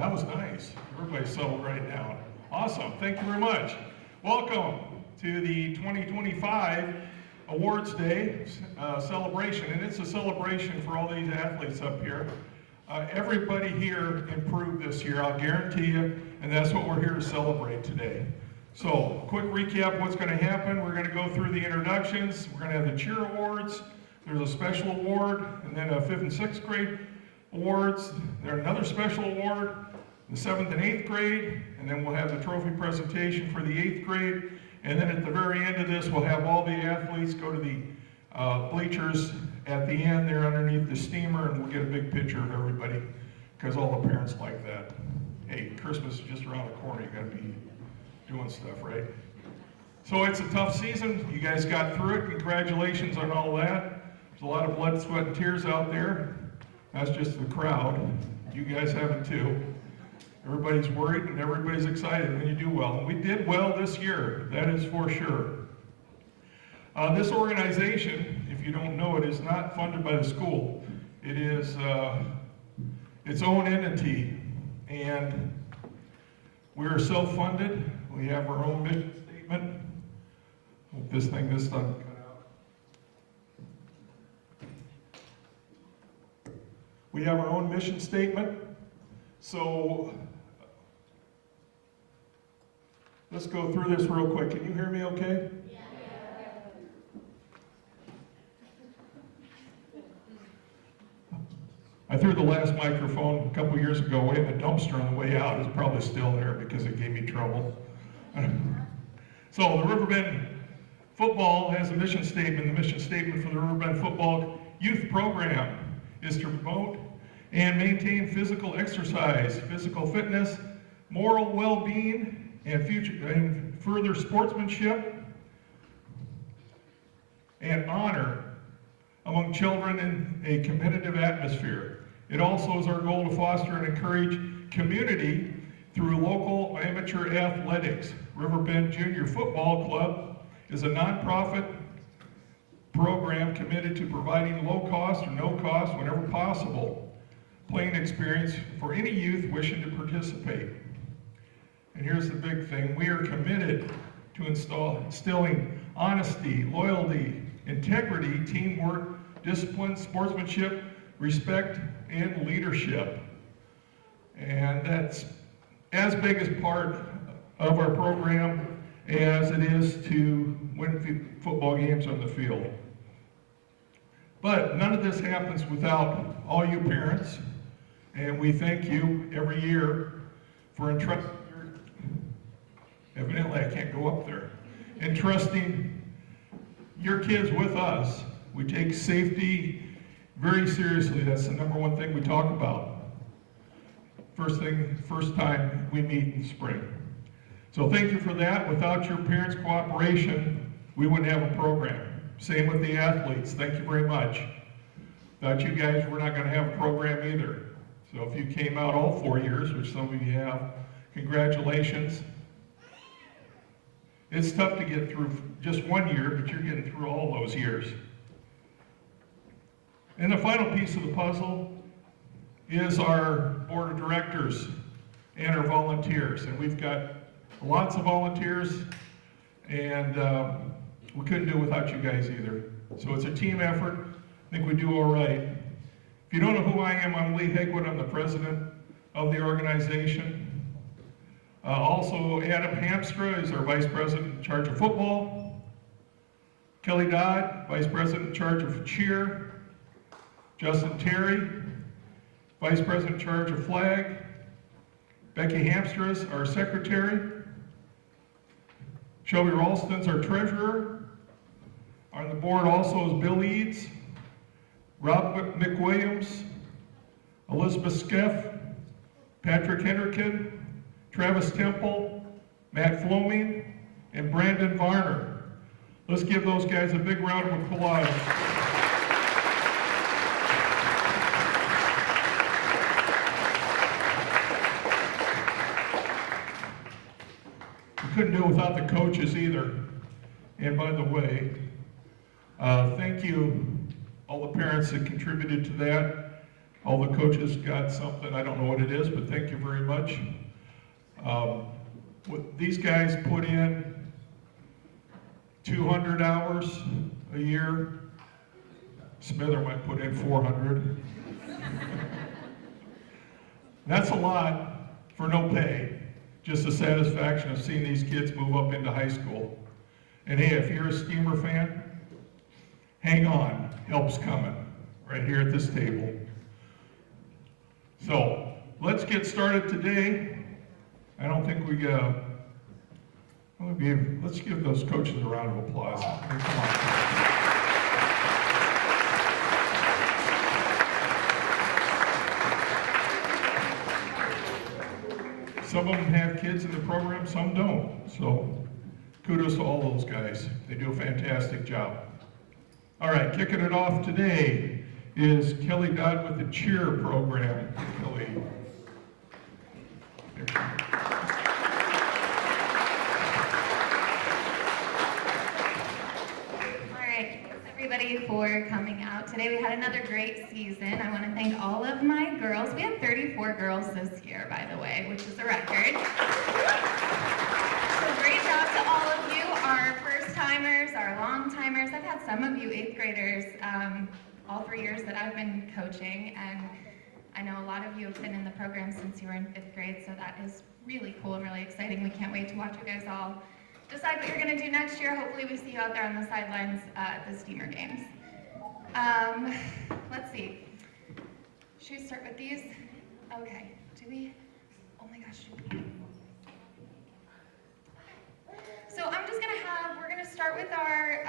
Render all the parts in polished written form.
That was nice. Everybody's settled right now. Awesome. Thank you very much. Welcome to the 2025 Awards Day celebration. And it's a celebration for all these athletes up here. Everybody here improved this year, I'll guarantee you, and that's what we're here to celebrate today. So, quick recap of what's going to happen. We're going to go through the introductions. We're going to have the cheer awards. There's a special award, and then a 5th and 6th grade awards. There's another special award, the 7th and 8th grade, and then we'll have the trophy presentation for the 8th grade. And then at the very end of this, we'll have all the athletes go to the bleachers at the end there underneath the steamer, and we'll get a big picture of everybody, because all the parents like that. Hey, Christmas is just around the corner. You got to be doing stuff, right? So it's a tough season. You guys got through it. Congratulations on all that. There's a lot of blood, sweat, and tears out there. That's just the crowd. You guys have it too. Everybody's worried and everybody's excited when you do well. And we did well this year, that is for sure. This organization, if you don't know it, is not funded by the school. It is its own entity, and we are self-funded. We have our own mission statement. Hope this thing doesn't cut out. We have our own mission statement. So let's go through this real quick. Can you hear me okay? Yeah. I threw the last microphone a couple years ago away in the dumpster on the way out. It's probably still there because it gave me trouble. So the Riverbend Football has a mission statement. The mission statement for the Riverbend Football Youth Program is to promote and maintain physical exercise, physical fitness, moral well-being, and further sportsmanship and honor among children in a competitive atmosphere. It also is our goal to foster and encourage community through local amateur athletics. Riverbend Junior Football Club is a nonprofit program committed to providing low cost or no cost, whenever possible, playing experience for any youth wishing to participate. And here's the big thing. We are committed to instilling honesty, loyalty, integrity, teamwork, discipline, sportsmanship, respect, and leadership. And that's as big a part of our program as it is to win football games on the field. But none of this happens without all you parents, and we thank you every year for entrusting evidently I can't go up there, entrusting your kids with us. We take safety very seriously. That's the number one thing we talk about. First time we meet in spring. So thank you for that. Without your parents' cooperation, we wouldn't have a program. Same with the athletes. Thank you very much. Without you guys, we're not going to have a program either. So if you came out all 4 years, which some of you have, congratulations. It's tough to get through just 1 year, but you're getting through all those years. And the final piece of the puzzle is our board of directors and our volunteers. And we've got lots of volunteers, and we couldn't do it without you guys either. So it's a team effort. I think we do all right. If you don't know who I am, I'm Lee Hegwood. I'm the president of the organization. Also, Adam Hamstra is our vice president in charge of football. Kelly Dodd, vice president in charge of cheer. Justin Terry, vice president in charge of flag. Becky Hamstra is our secretary. Shelby Ralston's our treasurer. On the board also is Bill Eads, Rob McWilliams, Elizabeth Skeff, Patrick Hendricken, Travis Temple, Matt Floming, and Brandon Varner. Let's give those guys a big round of applause. We couldn't do it without the coaches either. And by the way, thank you, all the parents that contributed to that. All the coaches got something, I don't know what it is, but thank you very much. These guys put in 200 hours a year. Smither might put in 400. That's a lot for no pay, just the satisfaction of seeing these kids move up into high school. And hey, if you're a Steamer fan, hang on, help's coming, right here at this table. So, let's get started today. I don't think we let's give those coaches a round of applause. Hey, come on. Some of them have kids in the program, some don't. So kudos to all those guys. They do a fantastic job. All right, kicking it off today is Kelly Dodd with the cheer program. Kelly. For coming out today. We had another great season. I want to thank all of my girls. We had 34 girls this year, by the way, which is a record. So great job to all of you, our first-timers, our long-timers. I've had some of you 8th graders all 3 years that I've been coaching, and I know a lot of you have been in the program since you were in 5th grade, so that is really cool and really exciting. We can't wait to watch you guys all decide what you're going to do next year. Hopefully we see you out there on the sidelines at the Steamer games. Let's see. Should we start with these? Okay. Do we? Oh my gosh. So I'm just going to we're going to start with our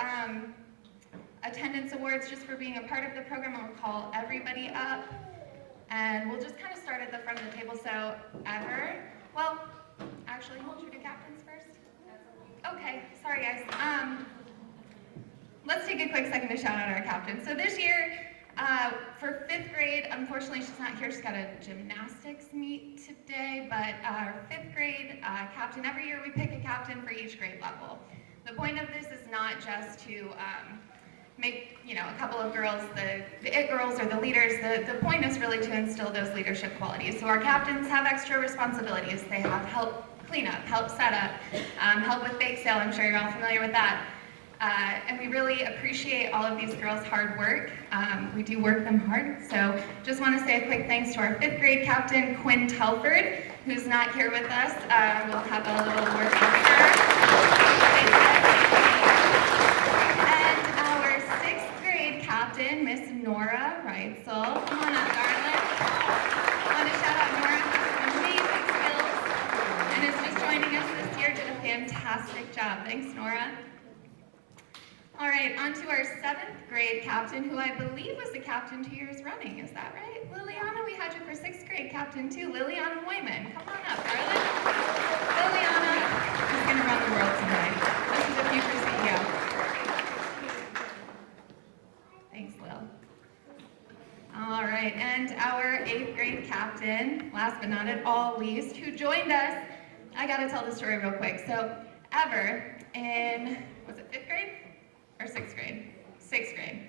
attendance awards just for being a part of the program. I'll call everybody up. And we'll just kind of start at the front of the table. So, actually, should we do captains first? Okay, sorry guys. Let's take a quick second to shout out our captain. So this year, for 5th grade, unfortunately she's not here, she's got a gymnastics meet today, but our 5th grade captain, every year we pick a captain for each grade level. The point of this is not just to make a couple of girls the it girls or the leaders. The point is really to instill those leadership qualities. So our captains have extra responsibilities. They have help clean up, help set up, help with bake sale. I'm sure you're all familiar with that. And we really appreciate all of these girls' hard work. We do work them hard. So just want to say a quick thanks to our 5th grade captain, Quinn Telford, who's not here with us. We'll have a little word for her. And our 6th grade captain, Miss Nora Reitzel. Come on up, darling. I want to shout out Nora for some amazing skills. And is just joining us this year, did a fantastic job. Thanks, Nora. All right, on to our 7th grade captain, who I believe was the captain 2 years running. Is that right? Liliana, we had you for 6th grade captain too. Liliana Hoyman, come on up, darling. Liliana is going to run the world tonight. This is a future CEO. Thanks, Lil. All right, and our 8th grade captain, last but not at all least, who joined us. I got to tell the story real quick. So, Ever in, was it 5th grade? Or 6th grade? 6th grade.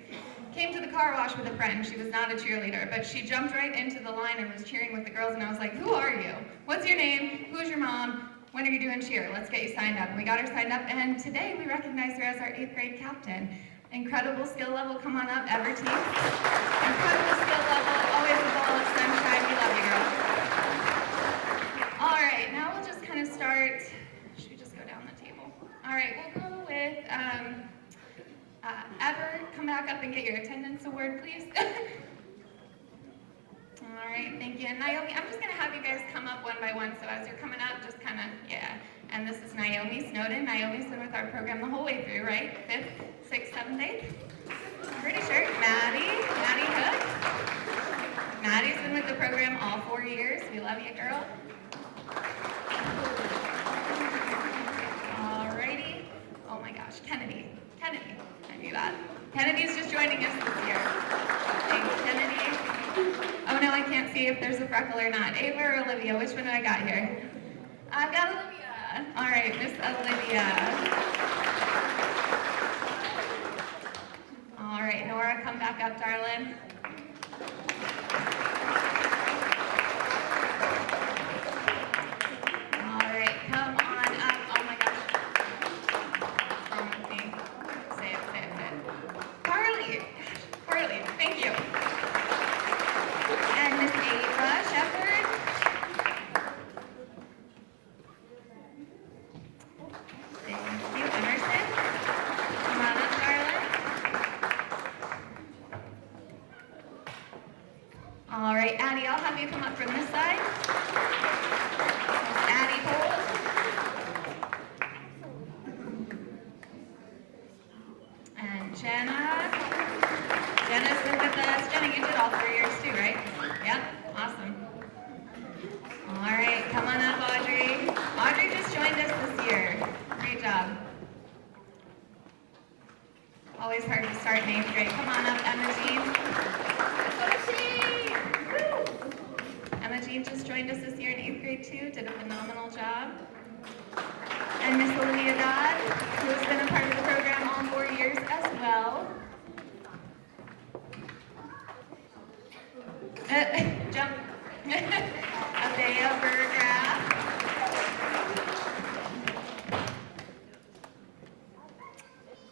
Came to the car wash with a friend. She was not a cheerleader, but she jumped right into the line and was cheering with the girls, and I was like, who are you? What's your name? Who's your mom? When are you doing cheer? Let's get you signed up. And we got her signed up, and today we recognize her as our 8th grade captain. Incredible skill level. Come on up, Ever team. Incredible skill level. Always a ball of sunshine. We love you, girl. All right, now we'll just kind of start. Should we just go down the table? All right, we'll go with Ever, come back up and get your attendance award, please. All right, thank you. And Naomi, I'm just going to have you guys come up one by one, so as you're coming up, just kind of, yeah. And this is Naomi Snowden. Naomi's been with our program the whole way through, right? 5th, 6th, 7th, 8th? Pretty sure. Maddie Hook. Maddie's been with the program all 4 years. We love you, girl. All righty. Oh my gosh, Kennedy. That. Kennedy's just joining us this year. Thanks, Kennedy. Oh no, I can't see if there's a freckle or not. Ava or Olivia, which one do I got here? I've got Olivia. All right, Miss Olivia. All right, Nora, come back up, darling. right, Addie, I'll have you come up from this side. Addie Holt. And Jenna. Jenna's been with us. Jenna, you did all 4 years too, right? Yep, awesome. All right, come on up, Audrey. Audrey just joined us this year. Great job. Always hard to start in 8th grade. Come on up, Emma Jean. Emma Jean just joined us this year in 8th grade too. Did a phenomenal job. And Miss Olivia Dodd, who has been a part of the program all 4 years as well. Jump. Abea Burgraff.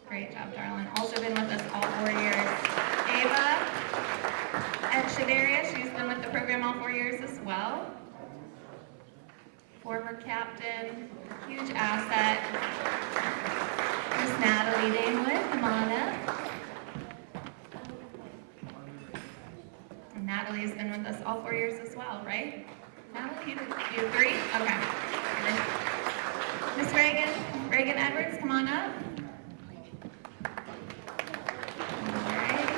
Great job, darling. Also been with us all 4 years. Ava Echeverria, she's been with the program all 4 years as well. Former captain, huge asset. Miss Natalie Danewood, come on up. And Natalie has been with us all 4 years as well, right? Natalie, you 3? Okay. Miss Reagan Edwards, come on up. All right.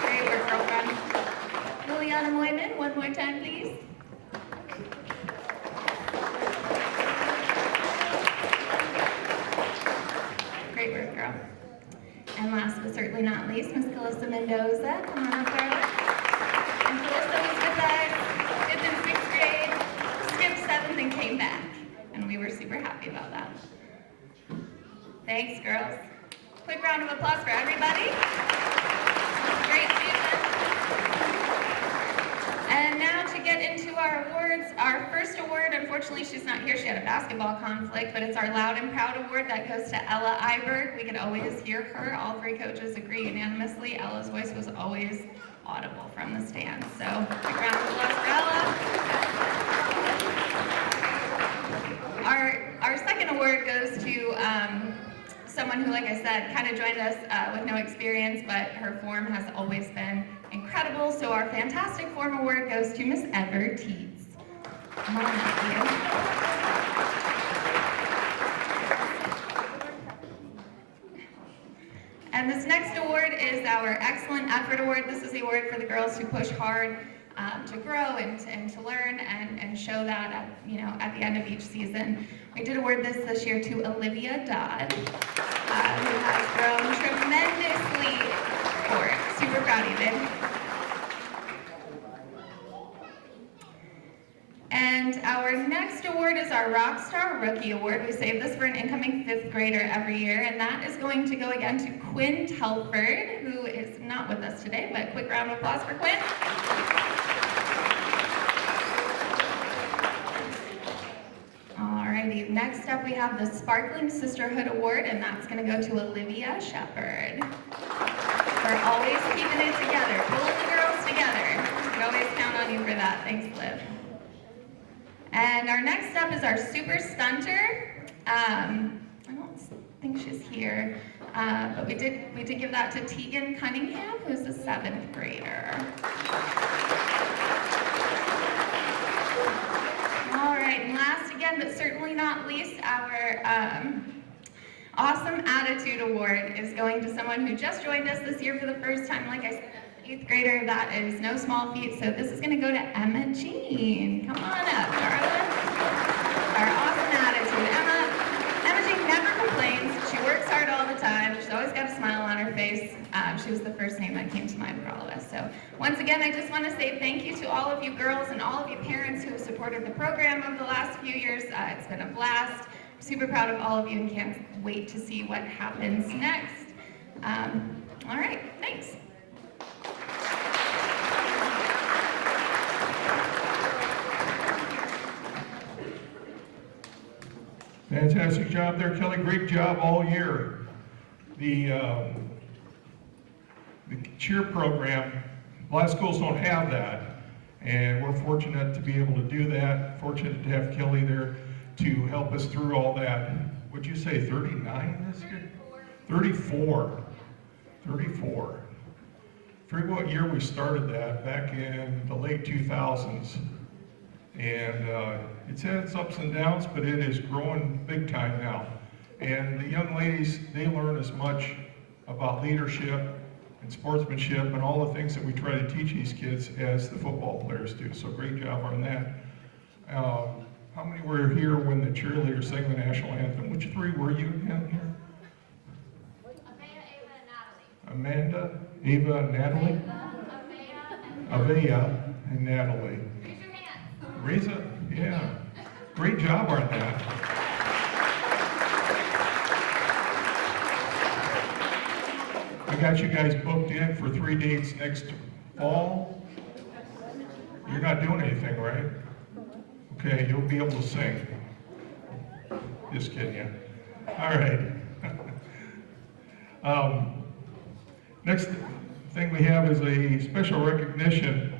Great work, girlfriend. Liliana Moyman, one more time, please. Great work, girl. And last but certainly not least, Miss Calissa Mendoza. Come on up, girl. And Calissa was with us, 5th and 6th grade, skipped 7th and came back. And we were super happy about that. Thanks, girls. Quick round of applause for everybody. Great season. And now to get into our awards. Our first award, unfortunately she's not here, she had a basketball conflict, but it's our Loud and Proud Award that goes to Ella Iberg. We could always hear her. All 3 coaches agree unanimously. Ella's voice was always audible from the stands. So, big round of applause for Ella. Our second award goes to someone who, like I said, kind of joined us with no experience, but her form has always been incredible. So our fantastic form award goes to Miss Ever Teets. Come on up, you. And this next award is our Excellent Effort Award. This is the award for the girls who push hard to grow and to learn and show that at the end of each season. We did award this year to Olivia Dodd, who has grown tremendously for it. Super proud of you, babe. And our next award is our Rockstar Rookie Award. We save this for an incoming 5th grader every year, and that is going to go again to Quinn Telford, who is not with us today, but a quick round of applause for Quinn. Alrighty, next up we have the Sparkling Sisterhood Award, and that's going to go to Olivia Shepard for always keeping it together, pulling the girls together. We can always count on you for that. Thanks, Liv. And our next up is our Super Stunter. I don't think she's here, but we did give that to Tegan Cunningham, who's a 7th grader. All right, and last again, but certainly not least, our Awesome Attitude Award is going to someone who just joined us this year for the first time. Like I said, 8th grader, that is no small feat, so this is going to go to Emma Jean. Come on up, darling. Our awesome attitude. Emma Jean never complains. She works hard all the time. She's always got a smile on her face. She was the first name that came to mind for all of us. So once again, I just want to say thank you to all of you girls and all of you parents who have supported the program over the last few years. It's been a blast. I'm super proud of all of you and can't wait to see what happens next. All right, thanks. Fantastic job there, Kelly. Great job all year. The cheer program, a lot of schools don't have that, and we're fortunate to be able to do that. Fortunate to have Kelly there to help us through all that. Would you say 39 this year? 34. forget what year we started that, back in the late 2000s. And it's had its ups and downs, but it is growing big time now. And the young ladies, they learn as much about leadership and sportsmanship and all the things that we try to teach these kids as the football players do. So great job on that. How many were here when the cheerleaders sang the national anthem? Which three were you again here? Amanda, Ava, and Natalie? Avea and Natalie. Raise your hand. Raise it, yeah. Great job on that. I got you guys booked in for 3 dates next fall. You're not doing anything, right? Okay, you'll be able to sing. Just kidding you. All right. Next thing we have is a special recognition.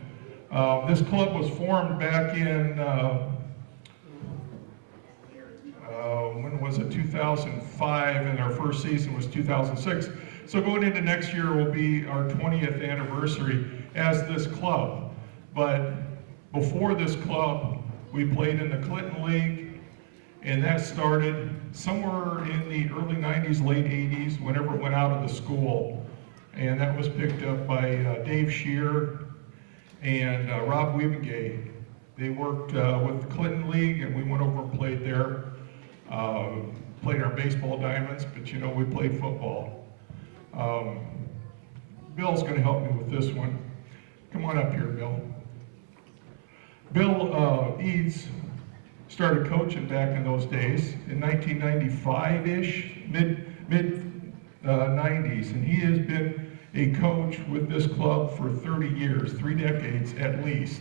This club was formed back in, when was it, 2005, and our first season was 2006. So going into next year will be our 20th anniversary as this club. But before this club, we played in the Clinton League, and that started somewhere in the early 90s, late 80s, whenever it went out of the school. And that was picked up by Dave Shear and Rob Wiebengay. They worked with the Clinton League, and we went over and played there. Played our baseball diamonds, but you know, we played football. Bill's going to help me with this one. Come on up here, Bill. Bill Eads started coaching back in those days, in 1995-ish, mid-90s, and he has been a coach with this club for 30 years, 3 decades at least.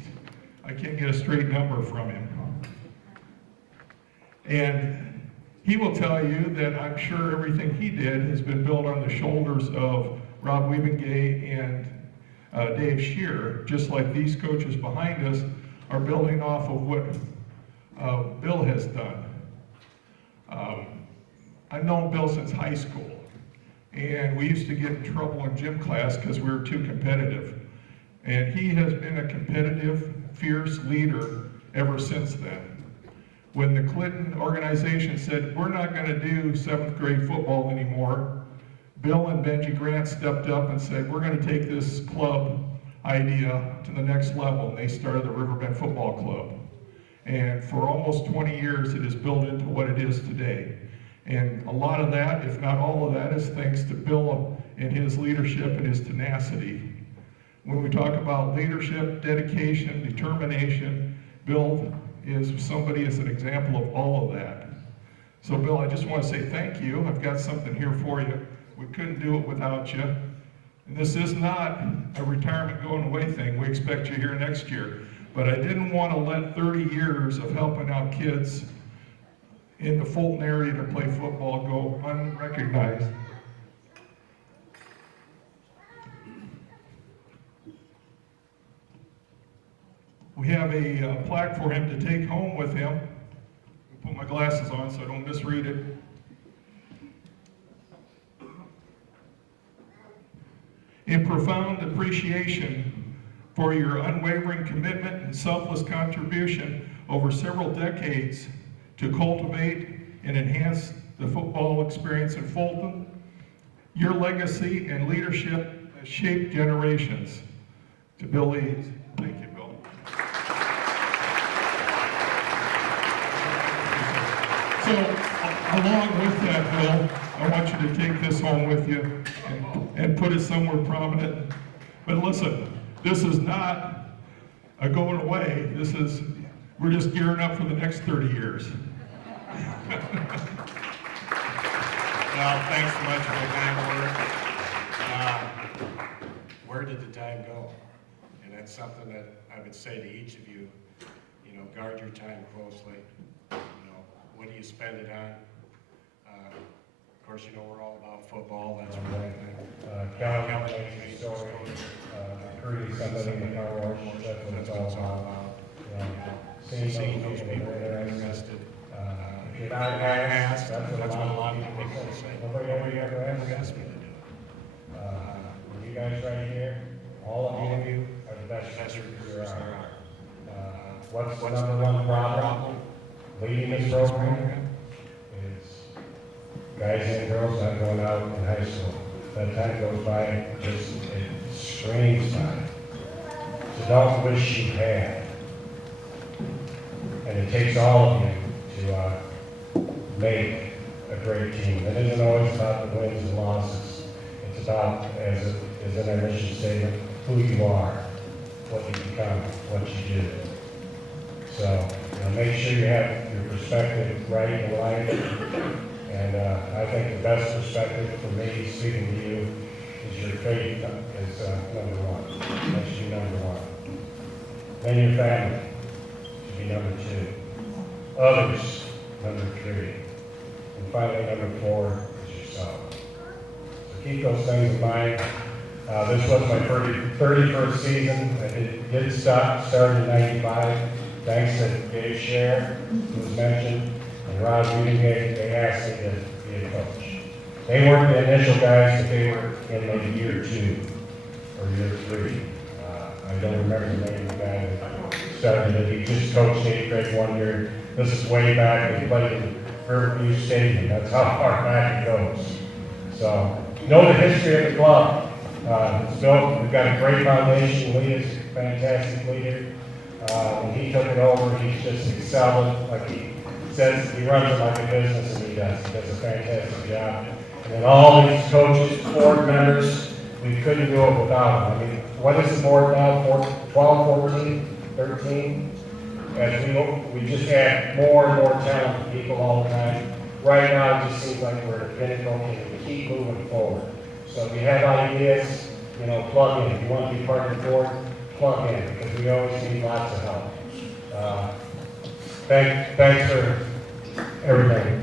I can't get a straight number from him. And he will tell you that I'm sure everything he did has been built on the shoulders of Rob Wiebengay and Dave Shear, just like these coaches behind us are building off of what Bill has done. I've known Bill since high school, and we used to get in trouble in gym class because we were too competitive. And he has been a competitive, fierce leader ever since then. When the Clinton organization said, we're not going to do 7th grade football anymore, Bill and Benji Grant stepped up and said, we're going to take this club idea to the next level. And they started the Riverbend Football Club. And for almost 20 years, it has built into what it is today. And a lot of that, if not all of that, is thanks to Bill and his leadership and his tenacity. When we talk about leadership, dedication, determination, Bill is somebody as an example of all of that. So Bill, I just want to say thank you. I've got something here for you. We couldn't do it without you. And this is not a retirement going away thing. We expect you here next year. But I didn't want to let 30 years of helping out kids in the Fulton area to play football go unrecognized. We have a plaque for him to take home with him. I'll put my glasses on so I don't misread it. In profound appreciation for your unwavering commitment and selfless contribution over several decades to cultivate and enhance the football experience in Fulton, your legacy and leadership has shaped generations. To Bill Eads. Thank you, Bill. So, along with that, Bill, I want you to take this home with you and put it somewhere prominent. But listen, this is not a going away. We're just gearing up for the next 30 years. Well, thanks so much for the kind word. Where did the time go? And that's something that I would say to each of you, guard your time closely. What do you spend it on? Of course, we're all about football. That's what Cal helped me story, recruiting somebody in the car wash, that's what it's all about. seeing those people that are interested. If I I asked, that's that's what a lot of people people say. Nobody ever Nobody ever ever asked asked me to do it. You guys right here, all of you are the best recruiters there are. What's the number one problem leading this program is guys and girls not going out in high school. That time goes by, it screams time. So don't wish you had. And it takes all of you to make a great team. It isn't always about the wins and losses. It's about, as in our mission statement, who you are, what you become, what you do. So, make sure you have your perspective right in life. And I think the best perspective for me, speaking to you, is your faith is number one. That should be number one. Then your family should be number two. Others, number three. And finally, number four is yourself. So keep those things in mind. This was my 31st season. I did start in 95. Thanks to Dave Scher, who was mentioned, and Rod Wiedingate, they asked me to be a coach. They weren't the initial guys, but they were in like year 2 or year 3. I don't remember the name of the guy that started it. He just coached 8th grade 1 year. This is way back. He played in Riverview Stadium. That's how far back it goes. So, know the history of the club. It's built. We've got a great foundation. Lee is a fantastic leader. When he took it over, he's just excelled. Like he says, he runs it like a business, and he does. He does a fantastic job. And then all these coaches, board members, we couldn't do it without them. I mean, what is the board now? 12, 14, 13? As we just add more and more talented people all the time. Right now, it just seems like we're at a pinnacle, and we keep moving forward. So if you have ideas, plug in. If you want to be part of the board, plug in, because we always need lots of help. Thanks for everything.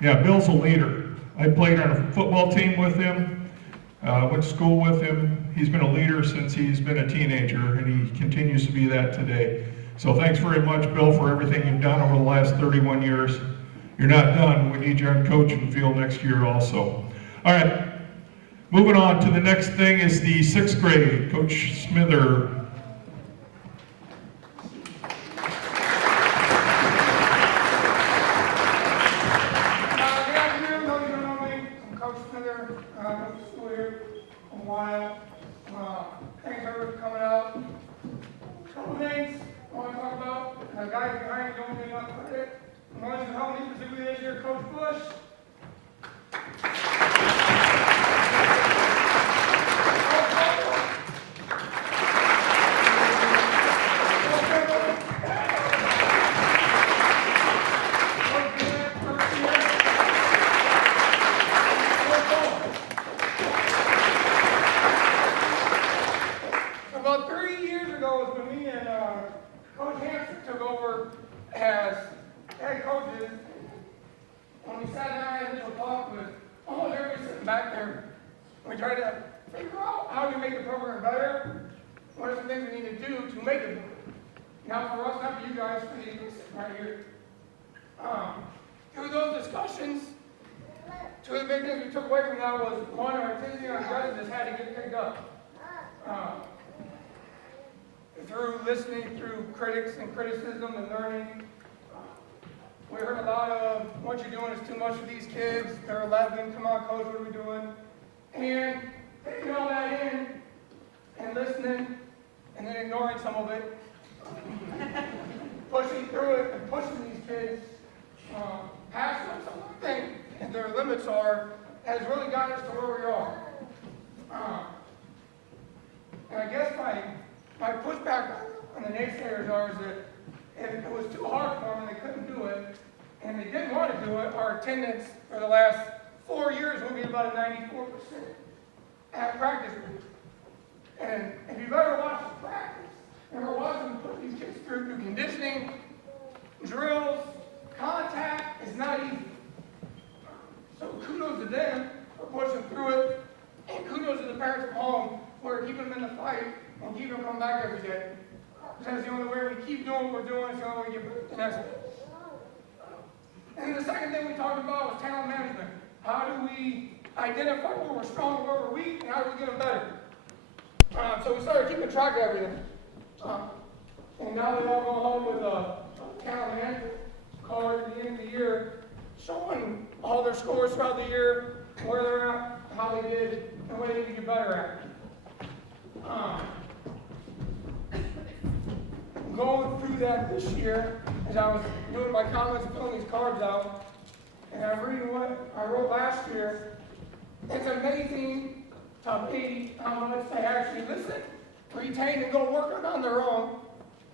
Yeah, Bill's a leader. I played on a football team with him, went to school with him. He's been a leader since he's been a teenager, and he continues to be that today. So thanks very much, Bill, for everything you've done over the last 31 years. You're not done. We need you on coaching field next year also. All right, moving on to the next thing is the 6th grade. Coach Smither. Good afternoon, those who don't know me. I'm Coach Smither. I've been to school here for a while. Thanks everyone for coming out. A couple things I want to talk about. The guys behind me don't give enough credit. The ones who helped me specifically this year, Coach Bush. About 3 years ago is when me and Coach Hampton took over as head coaches. When we sat down and initial talk with almost everybody sitting back there, we tried to figure out how to make the program better. What are some things we need to do to make it better? Now for us, not for you guys, for you sitting right here. Through those discussions, two of the big things we took away from that was, one, our activity on judges had to get picked up. Through listening, through critics and criticism and learning, we heard a lot of, what you're doing is too much for these kids. They're 11, come on, coach, what are we doing? And taking all that in and listening and then ignoring some of it, pushing through it and pushing these kids past what some of them think and their limits are, has really got us to where we are. And I guess my pushback on the naysayers are is that if it was too hard for them and they couldn't do it, and they didn't want to do it, our attendance for the last 4 years will be about 94% at practice group. And if you've ever watched the practice, ever watched them put these kids through conditioning, drills, contact, it's not easy. So kudos to them for pushing through it, and kudos to the parents at home who are keeping them in the fight and keeping them coming back every day. because the only way we keep doing what we're doing is the only way we get better. And that's it. And the second thing we talked about was talent management. How do we identify where we're strong, where we're weak, and how do we get them better? So we started keeping track of everything. And now they all go home with a talent management card at the end of the year showing all their scores throughout the year, where they're at, how they did, and what they need to get better at. Going through that this year, as I was doing my comments and filling these cards out, and I'm reading what I wrote last year, it's amazing to me how much they actually listen, retain, and go work on their own,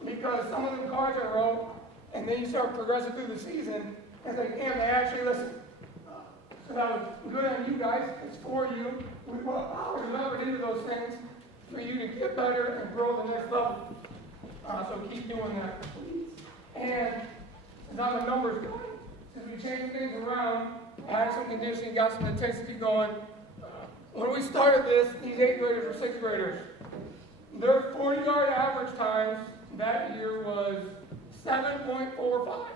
because some of the cards I wrote, and then you start progressing through the season, and they actually listen. So that was good on you guys. It's for you. We put hours and effort into those things for you to get better and grow the next level. So keep doing that, please. And as on the numbers going, since we changed things around, added some conditioning, got some intensity going. When we started this, these 8th graders or 6th graders, their 40-yard average times that year was 7.45.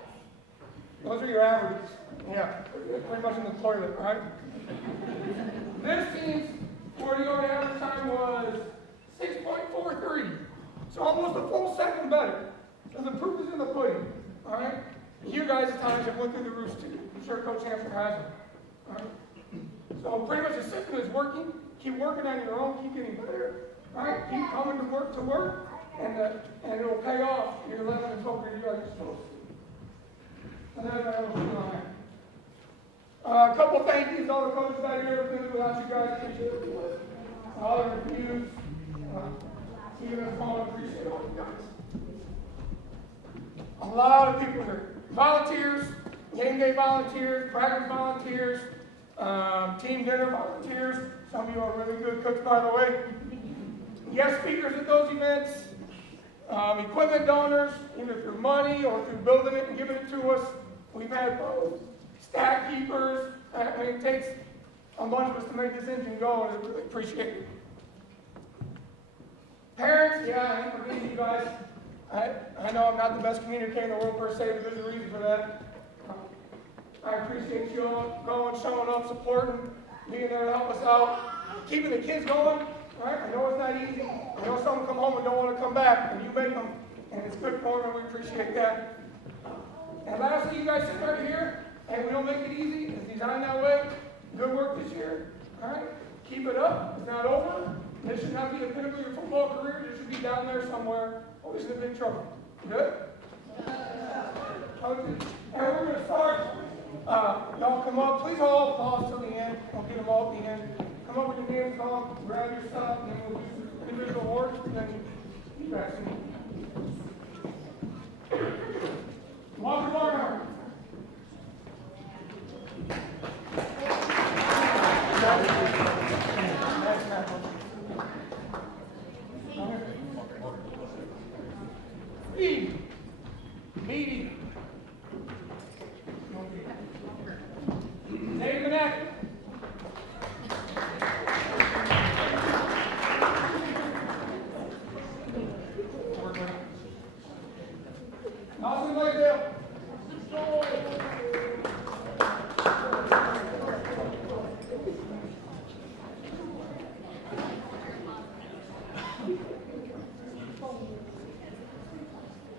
Those are your averages. Yeah, pretty much in the toilet, right? This team's 40-yard average time was 6.43. So almost a full second better. So the proof is in the pudding. All right? You guys' times have went through the roof too. I'm sure Coach Hampshire has them. All right? So pretty much the system is working. Keep working on your own. Keep getting better. All right? Keep coming to work, and it'll pay off your 11 and 12 grade year like you're supposed to. And that's what I will do on that. A couple thank yous to all the coaches out here. Everything without you guys, appreciate it. All the reviews. Even if I appreciate all you guys. A lot of people here. Volunteers, game day volunteers, practice volunteers, team dinner volunteers. Some of you are really good cooks, by the way. Guest speakers at those events, equipment donors, either through money or through building it and giving it to us. We've had both. Stat keepers. I mean, it takes a bunch of us to make this engine go, and I really appreciate it. Parents, yeah, I ain't forgetting you guys. I know I'm not the best communicator in the world per se, but there's a reason for that. I appreciate you all going, showing up, supporting, being there to help us out, keeping the kids going. Right? I know it's not easy. I know some come home and don't want to come back, and you make them, and it's good for them, and we appreciate that. And lastly, you guys sit right here, and we don't make it easy. It's designed that way. Good work this year. All right? Keep it up. It's not over. This should not be the pinnacle of your football career. This should be down there somewhere. Always in big trouble. Good? Okay. And we're going to start. Y'all come up. Please all pause till the end. I'll get them all at the end. Come up with your names on, grab your stuff, and then we'll do some individual awards, and then you guys can. Walker Barnhart. Meaty. David Mack. Nelson Blaisdell.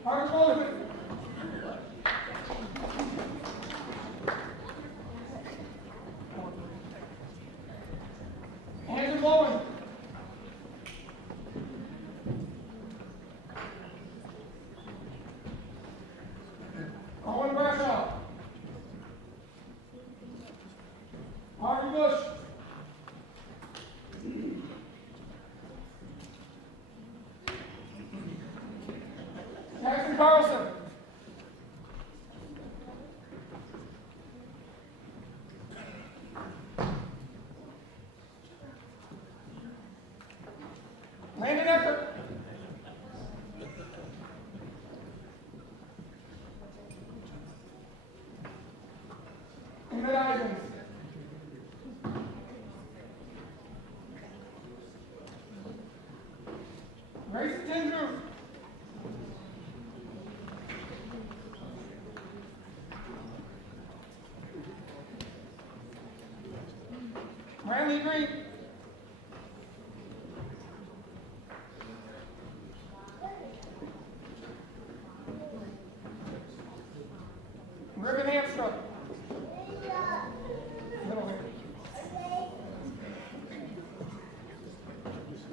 Marcus Wallerman. Andrew Bowen. Owen Bradshaw. Harvey Bush. Jackson Carlson. Landon Eckert. Emmett Isons. Grayson Tindrew. Randy Green. Ribbon Hamstra. Middle here.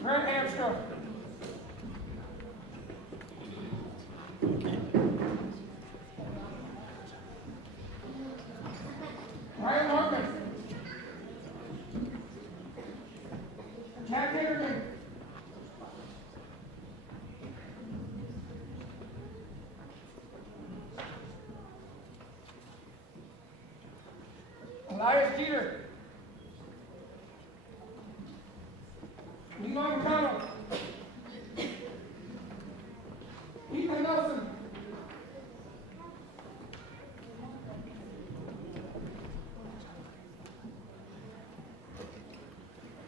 Grant Hamstra. Ryan Hartman. Jack Henderson. Elias Jeter. Levi McConnell. Ethan Nelson.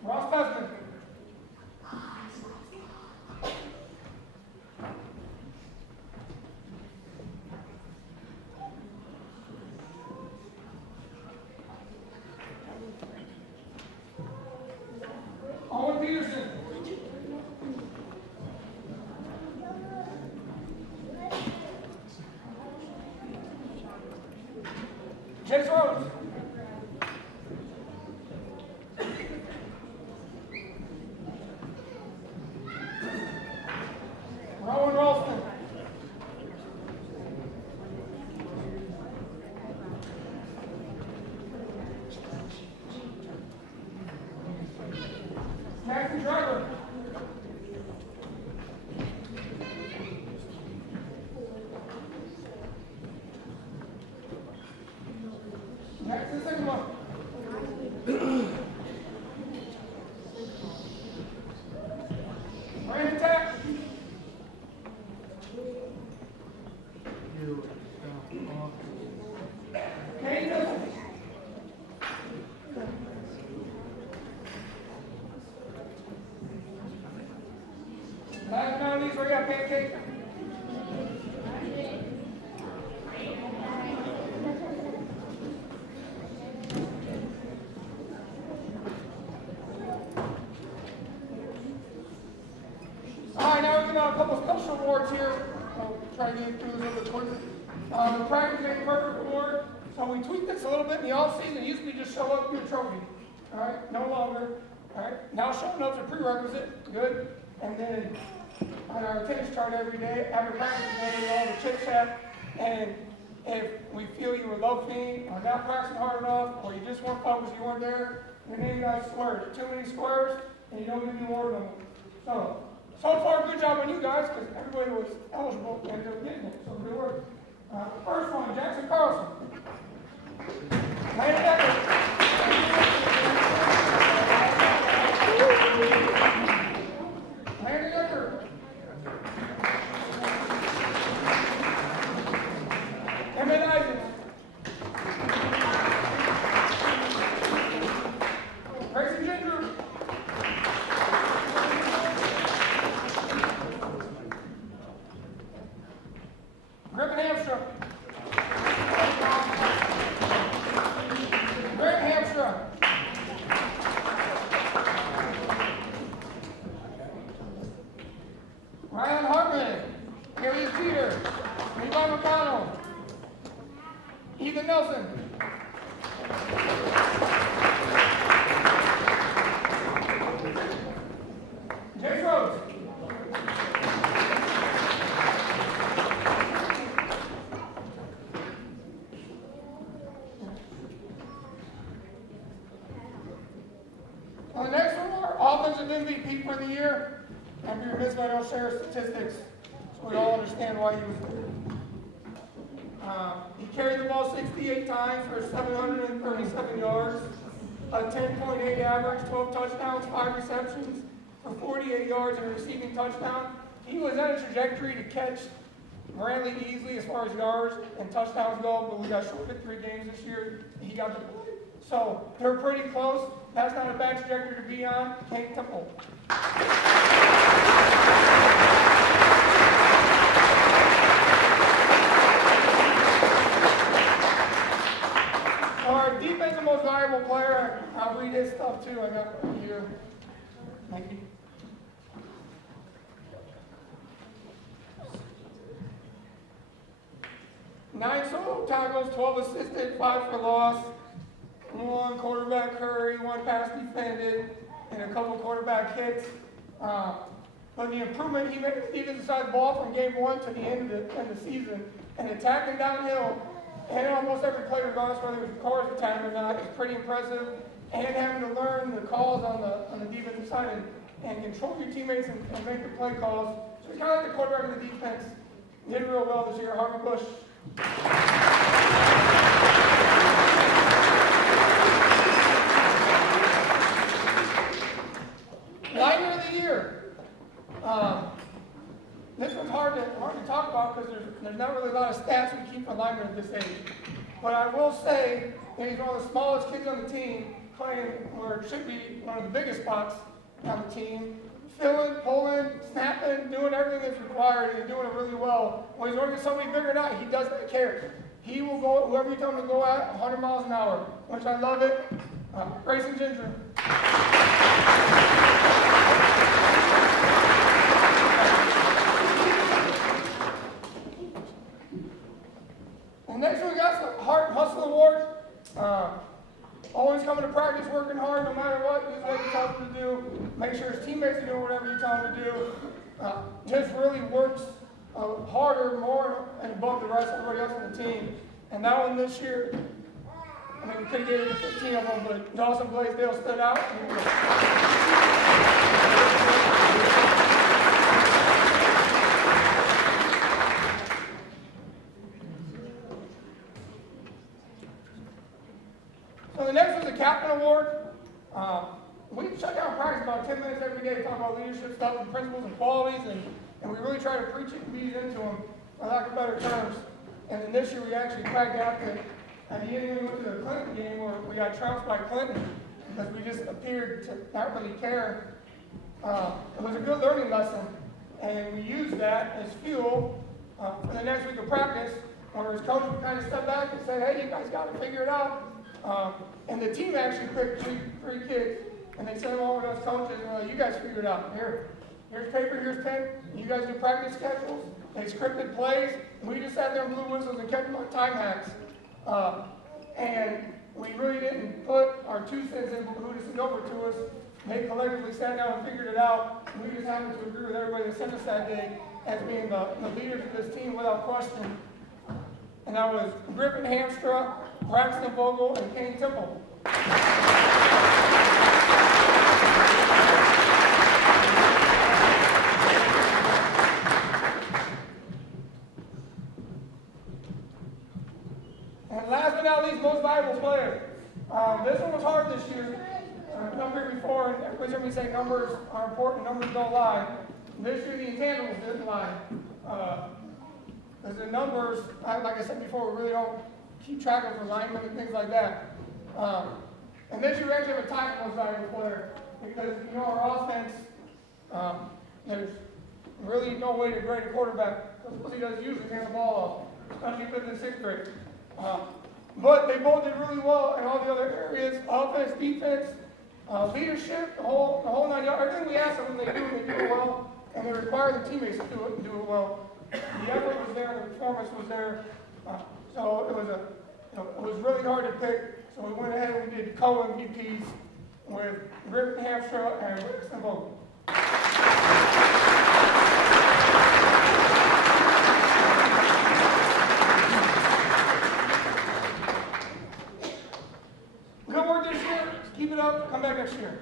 Ross Pesman. Owen Peterson. Chase Rhodes. Rowan Ralston. Maxon Driver. Jackson Sigma. Brandon Tack. Kane Nichols. Last but not least, we got Pancake. All right, now we're gonna have a couple special awards here. I'll try to get through this a little bit quicker. The Practice Ain't Perfect Award. So we tweaked this a little bit in the off season. It used to be just show up, get a trophy. All right, no longer. All right, now showing up's a prerequisite. Good. And then on our attendance chart every day, every practice day, all the chit chat. And if we feel you were low-key or not practicing hard enough, or you just weren't focused, you weren't there, your name got squares. Too many squares, and you don't get any award of them. So far, good job on you guys, because everybody was eligible and they were getting it. So good work. First one, Jackson Carlson. Landon Decker. Landon Decker. Emmett Isaacs. Grayson Ginger. Griffin Hamstra. Grant Hamstra. Ryan Hartman. Elias Jeter. Levi McConnell. Ethan Nelson. Chase Rhodes. On the next one, our offensive MVP for the year. I'm here, Miss, I don't share statistics, so we all understand why he was there. He carried the ball 68 times for 737 yards, a 10.8 average, 12 touchdowns, 5 receptions for 48 yards and a receiving touchdown. He was on a trajectory to catch Moran easily as far as yards and touchdowns go, but we got short of 3 games this year. He got the play. So they're pretty close. That's not a bad trajectory to be on. Kate Temple. Our defensive most valuable player, I'll read read his stuff too, I got right here. Thank you. Nine solo tackles, 12 assisted, 5 for loss, 1 quarterback hurry, 1 pass defended, and a couple quarterback hits. But the improvement, he made the defensive side of the ball from game 1 to the end of the season, and attacking downhill, and almost every play, regardless whether it was cars attack or not, is pretty impressive. And having to learn the calls on the defensive side and control your teammates and make the play calls. So he's kind of like the quarterback of the defense. Did real well this year, Harvey Bush. Lineman of the year. This one's hard to talk about because there's not really a lot of stats we keep for linemen at this age. But I will say that he's one of the smallest kids on the team, playing where it should be one of the biggest spots on the team. Filling, pulling, snapping, doing everything that's required, and doing it really well. When he's working somebody bigger than that, he does not care. He will go whoever you tell him to go at 100 miles an hour, which I love it. Grayson Ginger. And next we got some Heart Hustle Award. Always coming to practice, working hard, no matter what. Do what you tell him to do. Make sure his teammates are doing whatever you tell him to do. Just really works harder, more, and above the rest of everybody else on the team. And that one this year, I mean, we could have given 15 of them, but Dawson Blaisdell stood out. So the next was the Captain Award. We shut down practice about 10 minutes every day to talk about leadership stuff and principles and qualities, and we really try to preach it and beat it into them, for lack of better terms. And then this year we actually cracked out that at the end we went to the Clinton game where we got trounced by Clinton because we just appeared to not really care. It was a good learning lesson, and we used that as fuel for the next week of practice, where his coach would kind of step back and say, hey, you guys got to figure it out. And the team actually picked three kids, and they sent them over to us coaches, and you guys figure it out. Here's paper, here's pen. You guys do practice schedules. They scripted plays. We just sat there and blew whistles and kept them on time hacks. And we really didn't put our 2 cents in who to send over to us. They collectively sat down and figured it out. We just happened to agree with everybody that sent us that day as being the leaders of this team without question. And that was Griffin Hamstra, Braxton Vogel, and Kane Temple. And last but not least, most valuable player. This one was hard this year. I've come here before, and everybody's heard me say numbers are important, numbers don't lie. This year, the intangibles didn't lie. Because the numbers, like I said before, we really don't keep track of alignment and things like that. And this year, we actually have a tie for most valuable player. Because, our offense, there's really no way to grade a quarterback. Because what he does usually hand the ball off, especially if it's in 6th grade. But they both did really well in all the other areas: offense, defense, leadership, the whole 9 yards. Everything we ask them, they do it well, and they require the teammates to do it well. The effort was there, the performance was there, so it was really hard to pick. So we went ahead and we did co-MVPs with Griffin Hamstra and Braxton Vogel. Good work this year. Keep it up. Come back next year.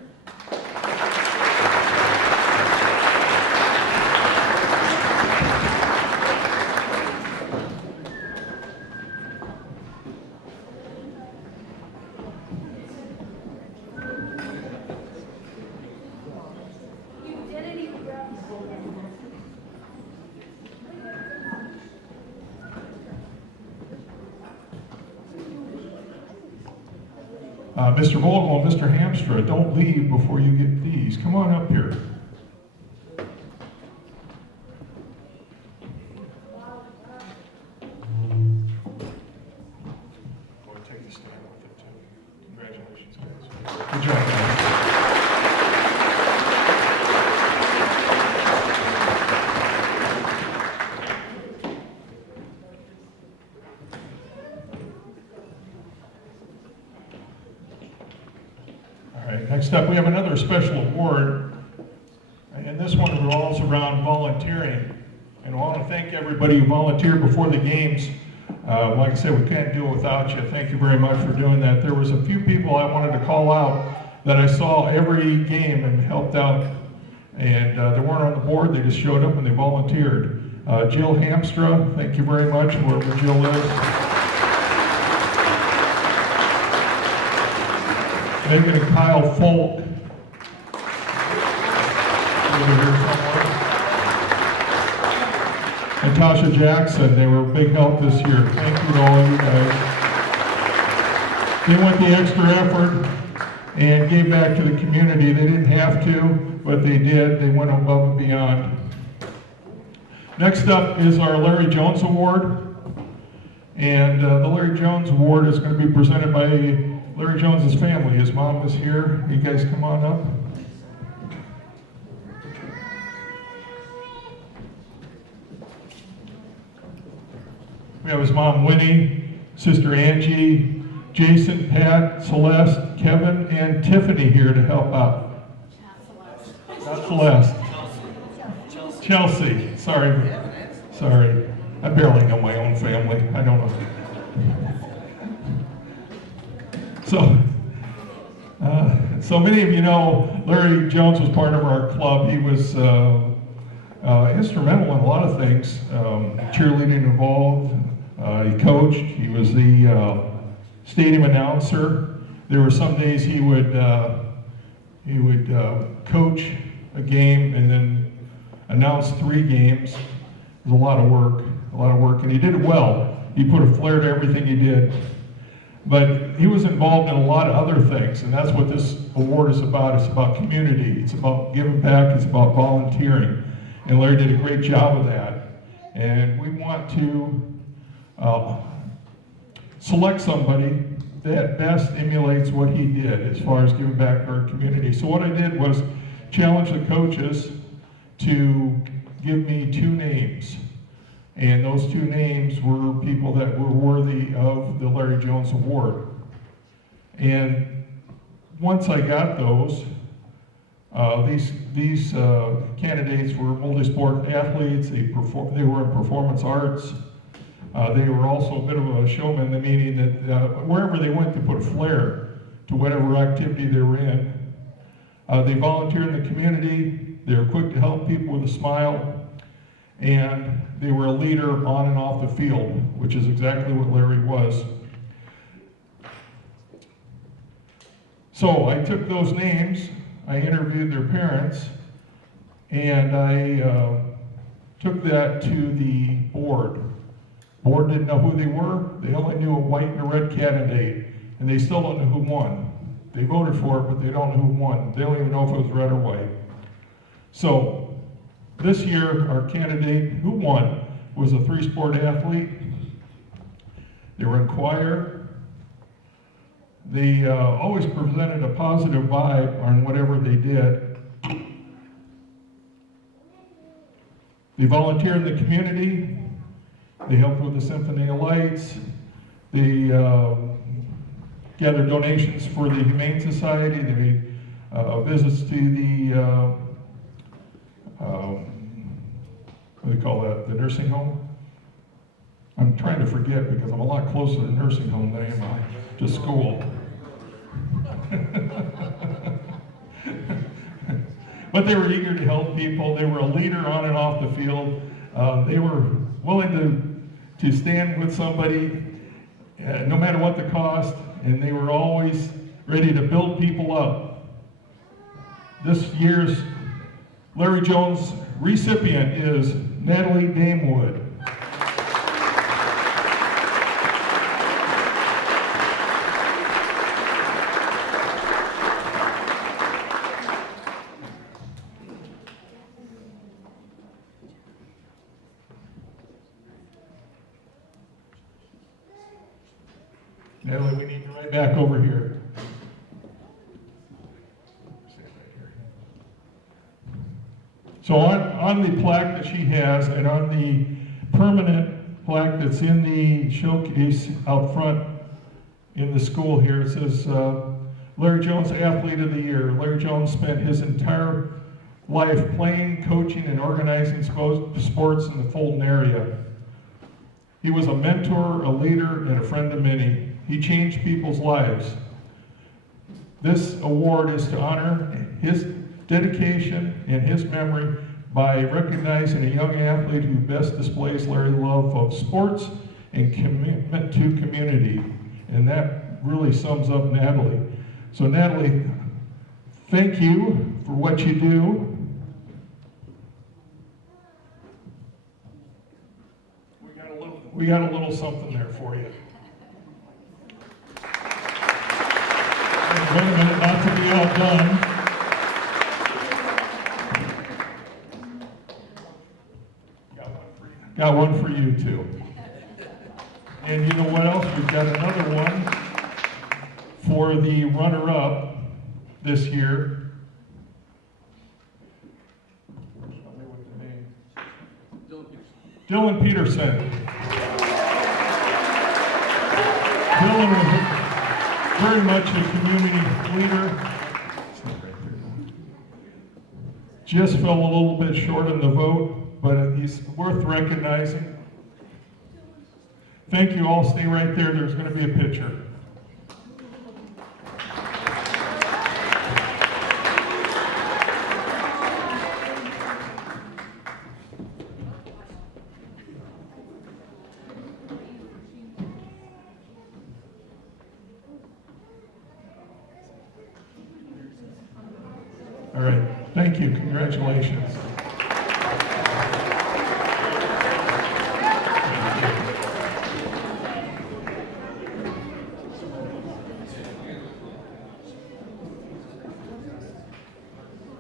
Mr. Vogel and Mr. Hamstra, don't leave before you get these. Come on up here. Or take the stand with it too. Congratulations, guys. Good job. Next up, we have another special award, and this one revolves around volunteering. And I want to thank everybody who volunteered before the games. Like I said, we can't do it without you. Thank you very much for doing that. There was a few people I wanted to call out that I saw every game and helped out. And they weren't on the board, they just showed up and they volunteered. Jill Hamstra, thank you very much, wherever Jill lives. Megan and Kyle Folk. Over here somewhere. And Tasha Jackson, they were a big help this year. Thank you to all of you guys. They went the extra effort and gave back to the community. They didn't have to, but they did. They went above and beyond. Next up is our Larry Jones Award. And the Larry Jones Award is going to be presented by Larry Jones's family. His mom is here. You guys come on up. We have his mom, Winnie, sister Angie, Jason, Pat, Celeste, Kevin, and Tiffany here to help out. Not Celeste. Chelsea. Sorry. I barely know my own family. I don't know. So many of you know Larry Jones was part of our club. He was instrumental in a lot of things. Cheerleading involved. He coached. He was the stadium announcer. There were some days he would coach a game and then announce 3 games. It was a lot of work, and he did it well. He put a flair to everything he did. But he was involved in a lot of other things, and that's what this award is about. It's about community. It's about giving back. It's about volunteering. And Larry did a great job of that. And we want to select somebody that best emulates what he did as far as giving back to our community. So what I did was challenge the coaches to give me 2 names. And those 2 names were people that were worthy of the Larry Jones Award. And once I got those, these candidates were multi-sport athletes. They were in performance arts. They were also a bit of a showman, meaning that wherever they went, they put a flair to whatever activity they were in. They volunteered in the community. They were quick to help people with a smile. And they were a leader on and off the field, which is exactly what Larry was. So I took those names, I interviewed their parents, and I took that to the board. The board didn't know who they were. They only knew a white and a red candidate, and they still don't know who won. They voted for it, but they don't know who won. They don't even know if it was red or white. So this year, our candidate who won was a 3-sport athlete. They were in choir. They always presented a positive vibe on whatever they did. They volunteered in the community. They helped with the Symphony of Lights. They gathered donations for the Humane Society. They made visits to the what do they call that, the nursing home? I'm trying to forget because I'm a lot closer to the nursing home than I am to school. But they were eager to help people. They were a leader on and off the field. They were willing to stand with somebody no matter what the cost, and they were always ready to build people up. This year's Larry Jones recipient is Natalie Damewood. Natalie, we need you right back over here. So on the plaque that she has and on the permanent plaque that's in the showcase out front in the school here, it says, Larry Jones Athlete of the Year. Larry Jones spent his entire life playing, coaching, and organizing sports in the Fulton area. He was a mentor, a leader, and a friend of many. He changed people's lives. This award is to honor his dedication and his memory by recognizing a young athlete who best displays Larry's love of sports and commitment to community. And that really sums up Natalie. So Natalie, thank you for what you do. We got a little something there for you. Wait a minute, not to be outdone. Got one for you too. And you know what else? We've got another one for the runner-up this year. Dylan Peterson. Dylan was very much a community leader. Just fell a little bit short in the vote, but he's worth recognizing. Thank you all. Stay right there. There's going to be a picture. All right. Thank you. Congratulations.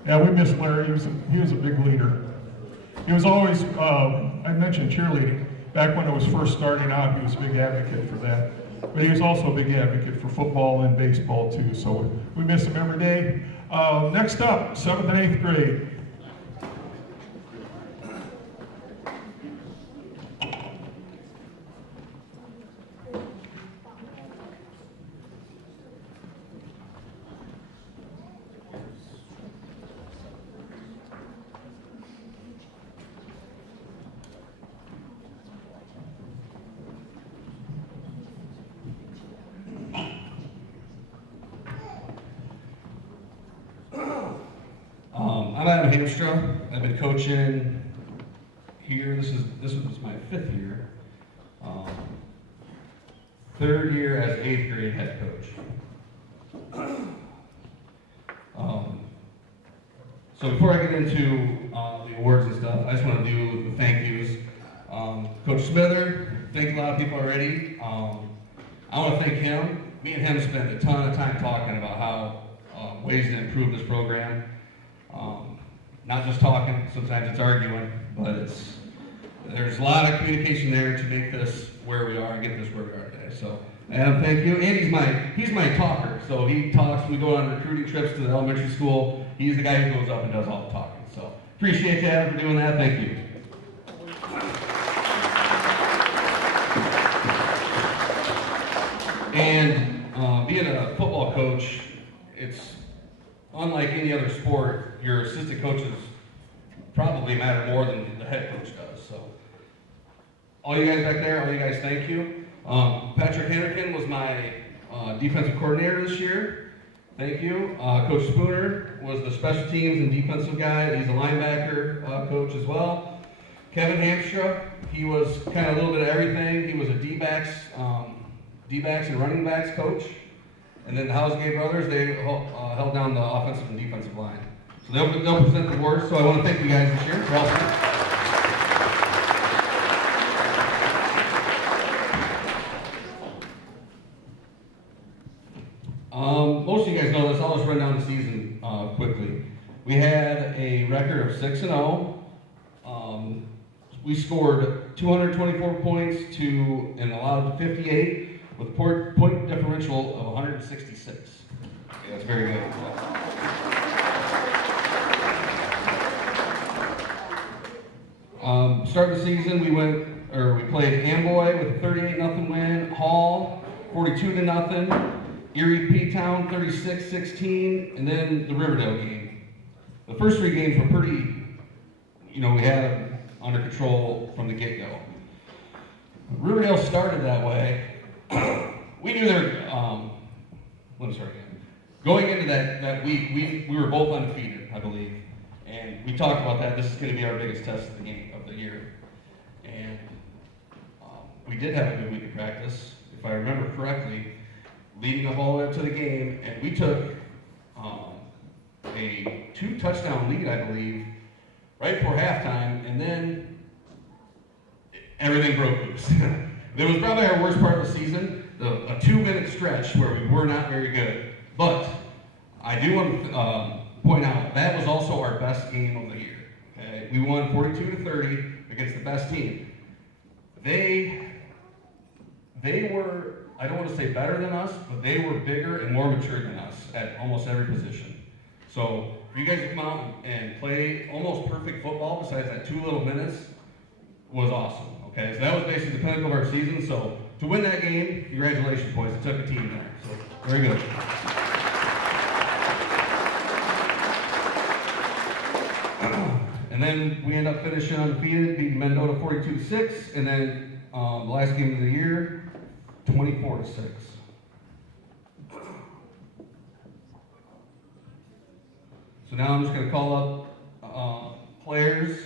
Yeah, we miss Larry. He was a big leader. He was always, I mentioned cheerleading. Back when it was first starting out, he was a big advocate for that. But he was also a big advocate for football and baseball too. So we miss him every day. Next up, 7th and 8th grade. I'm Adam Hamstra. I've been coaching here. This was my 5th year. 3rd year as 8th grade head coach. So before I get into the awards and stuff, I just want to do the thank yous. Coach Smither, thanked a lot of people already. I want to thank him. Me and him spent a ton of time talking about how ways to improve this program. Not just talking, sometimes it's arguing, but there's a lot of communication there to make this where we are and get this where we are today. So, Adam, thank you. And he's my talker. So he talks, we go on recruiting trips to the elementary school. He's the guy who goes up and does all the talking. So appreciate you, Adam, for doing that. Thank you. And being a football coach, it's unlike any other sport. Your assistant coaches probably matter more than the head coach does. So, all you guys back there, all you guys, thank you. Patrick Henderkin was my defensive coordinator this year. Thank you. Coach Spooner was the special teams and defensive guy. He's a linebacker coach as well. Kevin Hamstra, he was kind of a little bit of everything. He was a D-backs and running backs coach. And then the Housegate brothers, they held down the offensive and defensive line. So they'll present the awards. So I want to thank you guys this year for helping. Most of you guys know this. I'll just run down the season quickly. We had a record of 6-0. We scored 224 points to and allowed 58 with a point differential of 166. Okay, that's very good. Start of the season, we played Amboy with a 38-0 win. Hall, 42-0. Erie P-Town 36-16, and then the Riverdale game. The first 3 games were pretty, we had them under control from the get-go. Riverdale started that way. We knew let me start again. Going into that week, we were both undefeated, I believe. And we talked about that. This is going to be our biggest test of the year. And we did have a good week of practice, if I remember correctly, leading up all the way up to the game. And we took a 2-touchdown lead, I believe, right before halftime. And then everything broke loose. It was probably our worst part of the season, a 2-minute stretch where we were not very good. But I do want to point out that was also our best game of the year. Okay? We won 42-30 against the best team. They were, I don't want to say better than us, but they were bigger and more mature than us at almost every position. So for you guys to come out and play almost perfect football besides that 2 little minutes was awesome. Okay, so that was basically the pinnacle of our season. So to win that game, congratulations, boys. It took a team there. So very good. And then we end up finishing undefeated, beating Mendota 42-6, and then the last game of the year, 24-6. So now I'm just going to call up players.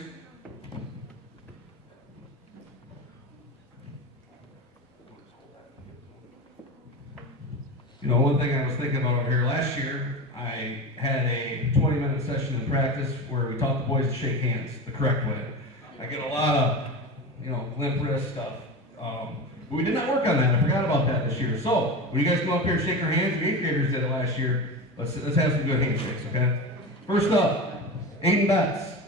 One thing I was thinking about over here last year, I had a 20-minute session in practice where we taught the boys to shake hands the correct way. I get a lot of, limp wrist stuff. But we did not work on that. I forgot about that this year. So when you guys come up here and shake your hands, your 8th graders did it last year. Let's have some good handshakes, okay? First up, Aiden Betts.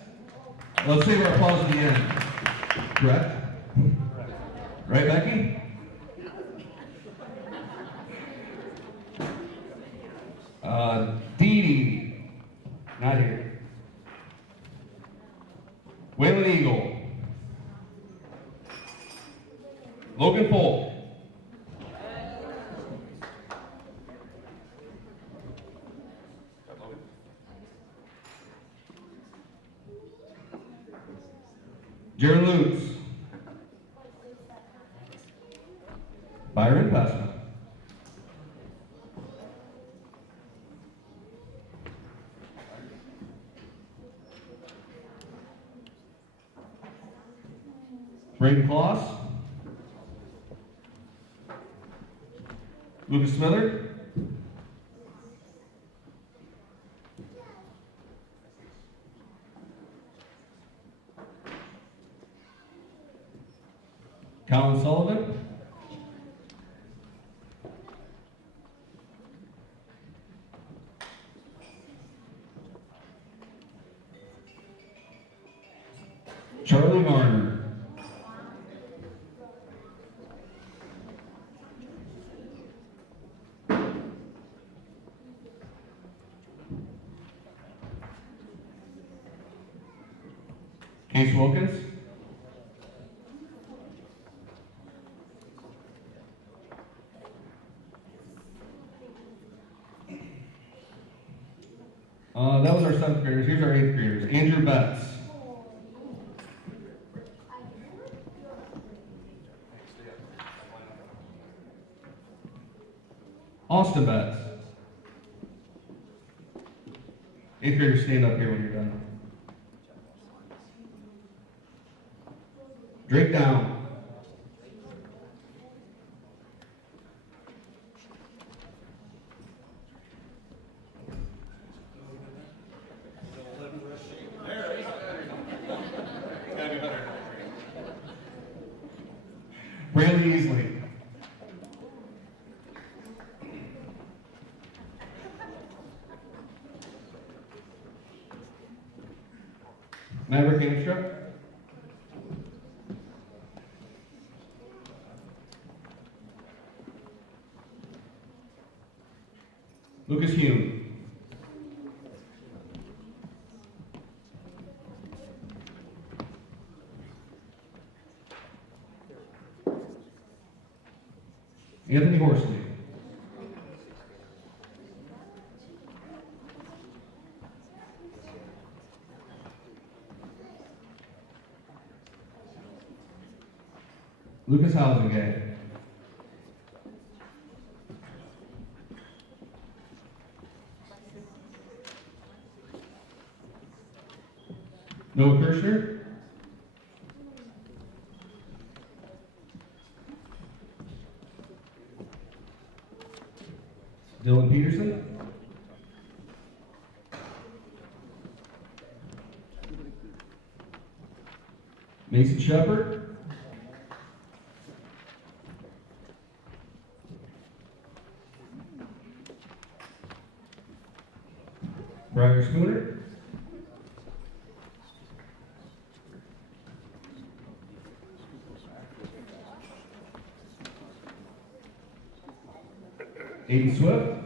Let's save our applause at the end. Correct? Right, Becky? Dee Dee, not here. Waylon Eagle. Logan Folk. Jared Lutz. Byron Passman. Braden Kloss. Lucas Smithers. Colin Sullivan. Charlie Garner. Case Wilkins. That was our 7th graders. Here's our 8th graders. Andrew Betts. Austin Betts. 8th graders, stand up here when you're done. Drake Down. Brandon Easley. Maverick Amstrup. Lucas Hume. Anthony Horsley. Lucas Housingay. Noah Kirshner. Dylan Peterson. Mason Shepard. Briar Spooner. Aiden Swift.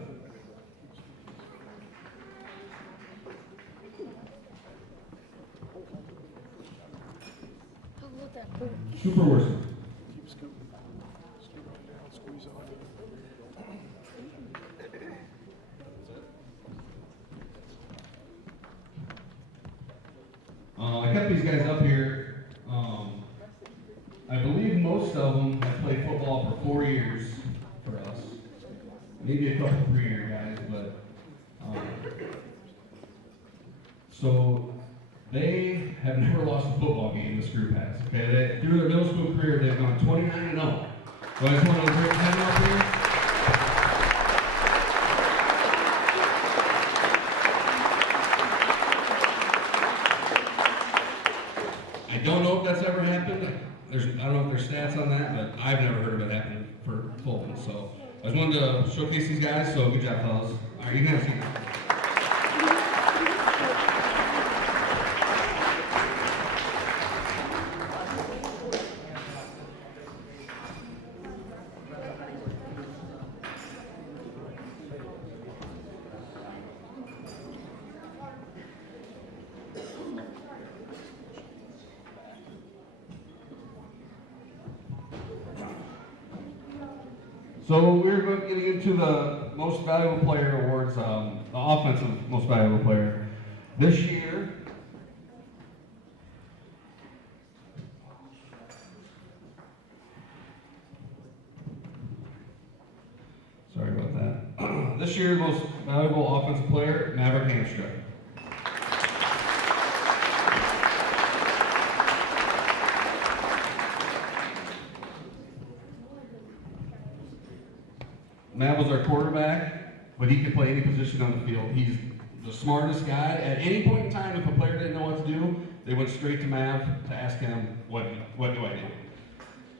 Super Worship. I kept these guys up here. I believe most of them have played football for 4 years for us. Maybe a couple 3-year guys, but so they have never lost a football game. This group has. Okay, through their middle school career, they've gone 29-0. So I just want to bring them up here. I don't know if that's ever happened. I don't know if there's stats on that, but I've never heard of it happening for Fulton. So I just wanted to showcase these guys. So good job, fellas. All right, you can have a seat. So we're getting into the most valuable player awards, the offensive most valuable player. This year, sorry about that. This year, most valuable offensive player, Maverick Hamstra. Matt was our quarterback, but he could play any position on the field. He's the smartest guy. At any point in time, if a player didn't know what to do, they went straight to Mav to ask him, what do I do?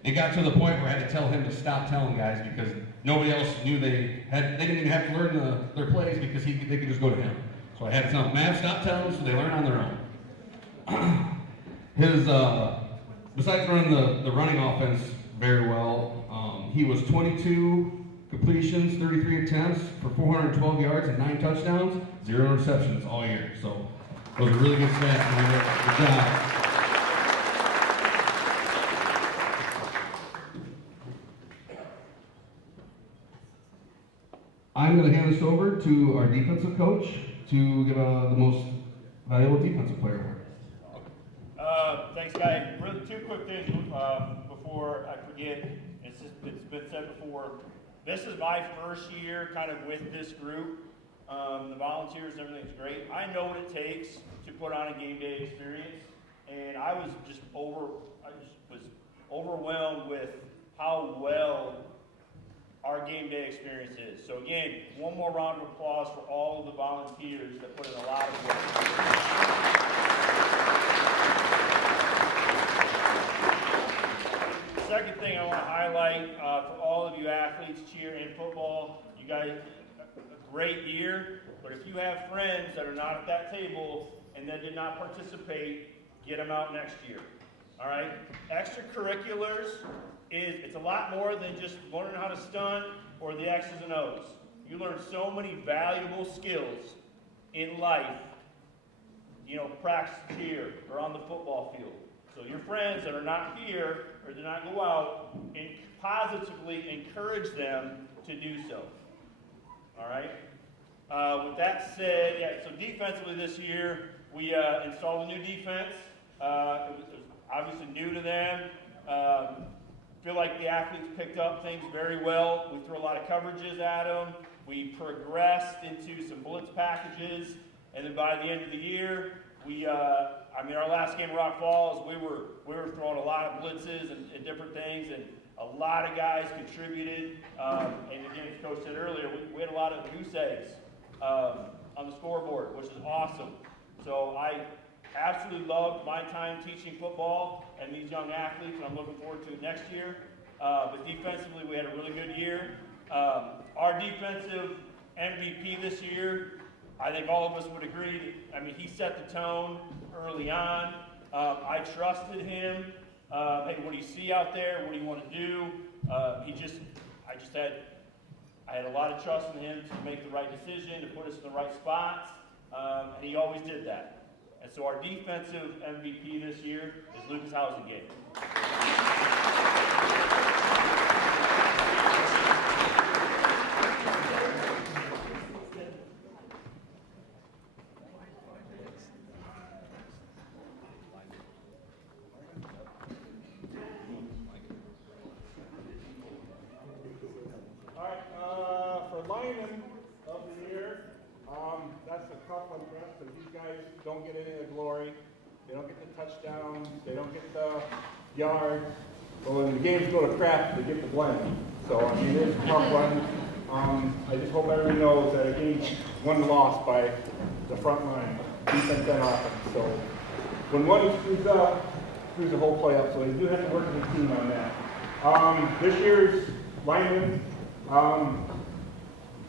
It got to the point where I had to tell him to stop telling guys because nobody else knew they didn't even have to learn their plays because they could just go to him. So I had to tell him, Mav, stop telling them so they learn on their own. Besides running the running offense very well, he was 22 completions, 33 attempts for 412 yards and 9 touchdowns, 0 interceptions all year. So those are really good stats. Good job. I'm going to hand this over to our defensive coach to give the most valuable defensive player award. Thanks, guys. Really, 2 quick things before I forget. It's been said before. This is my first year kind of with this group. The volunteers, everything's great. I know what it takes to put on a game day experience, and I was overwhelmed with how well our game day experience is. So again, one more round of applause for all of the volunteers that put in a lot of work. Second thing I want to highlight for all of you athletes, cheer and football, you guys, a great year, but if you have friends that are not at that table and that did not participate, get them out next year, all right? Extracurriculars, it's a lot more than just learning how to stunt or the X's and O's. You learn so many valuable skills in life, practice cheer or on the football field. So your friends that are not here or did not go out, and positively encourage them to do so. All right? With that said, so defensively this year, we installed a new defense. It was obviously new to them. feel like the athletes picked up things very well. We threw a lot of coverages at them. We progressed into some blitz packages, and then by the end of the year, our last game at Rock Falls, we were throwing a lot of blitzes and different things, and a lot of guys contributed. And again, as Coach said earlier, we had a lot of goose eggs on the scoreboard, which is awesome. So I absolutely loved my time teaching football and these young athletes, and I'm looking forward to it next year. But defensively, we had a really good year. Our defensive MVP this year, I think all of us would agree. He set the tone early on. I trusted him. Hey, what do you see out there? What do you want to do? I had a lot of trust in him to make the right decision, to put us in the right spots, and he always did that. And so our defensive MVP this year is Lucas Housengate. Lineman of the year, that's a tough one for us because these guys don't get any of the glory. They don't get the touchdowns. They don't get the yards. But when the games go to crap, they get the blame. So, it's a tough one. I just hope everyone knows that a game's won and lost by the front line, defense and offense. So, when one screws up, screws the whole play up. So, you do have to work as a team on that. This year's lineman,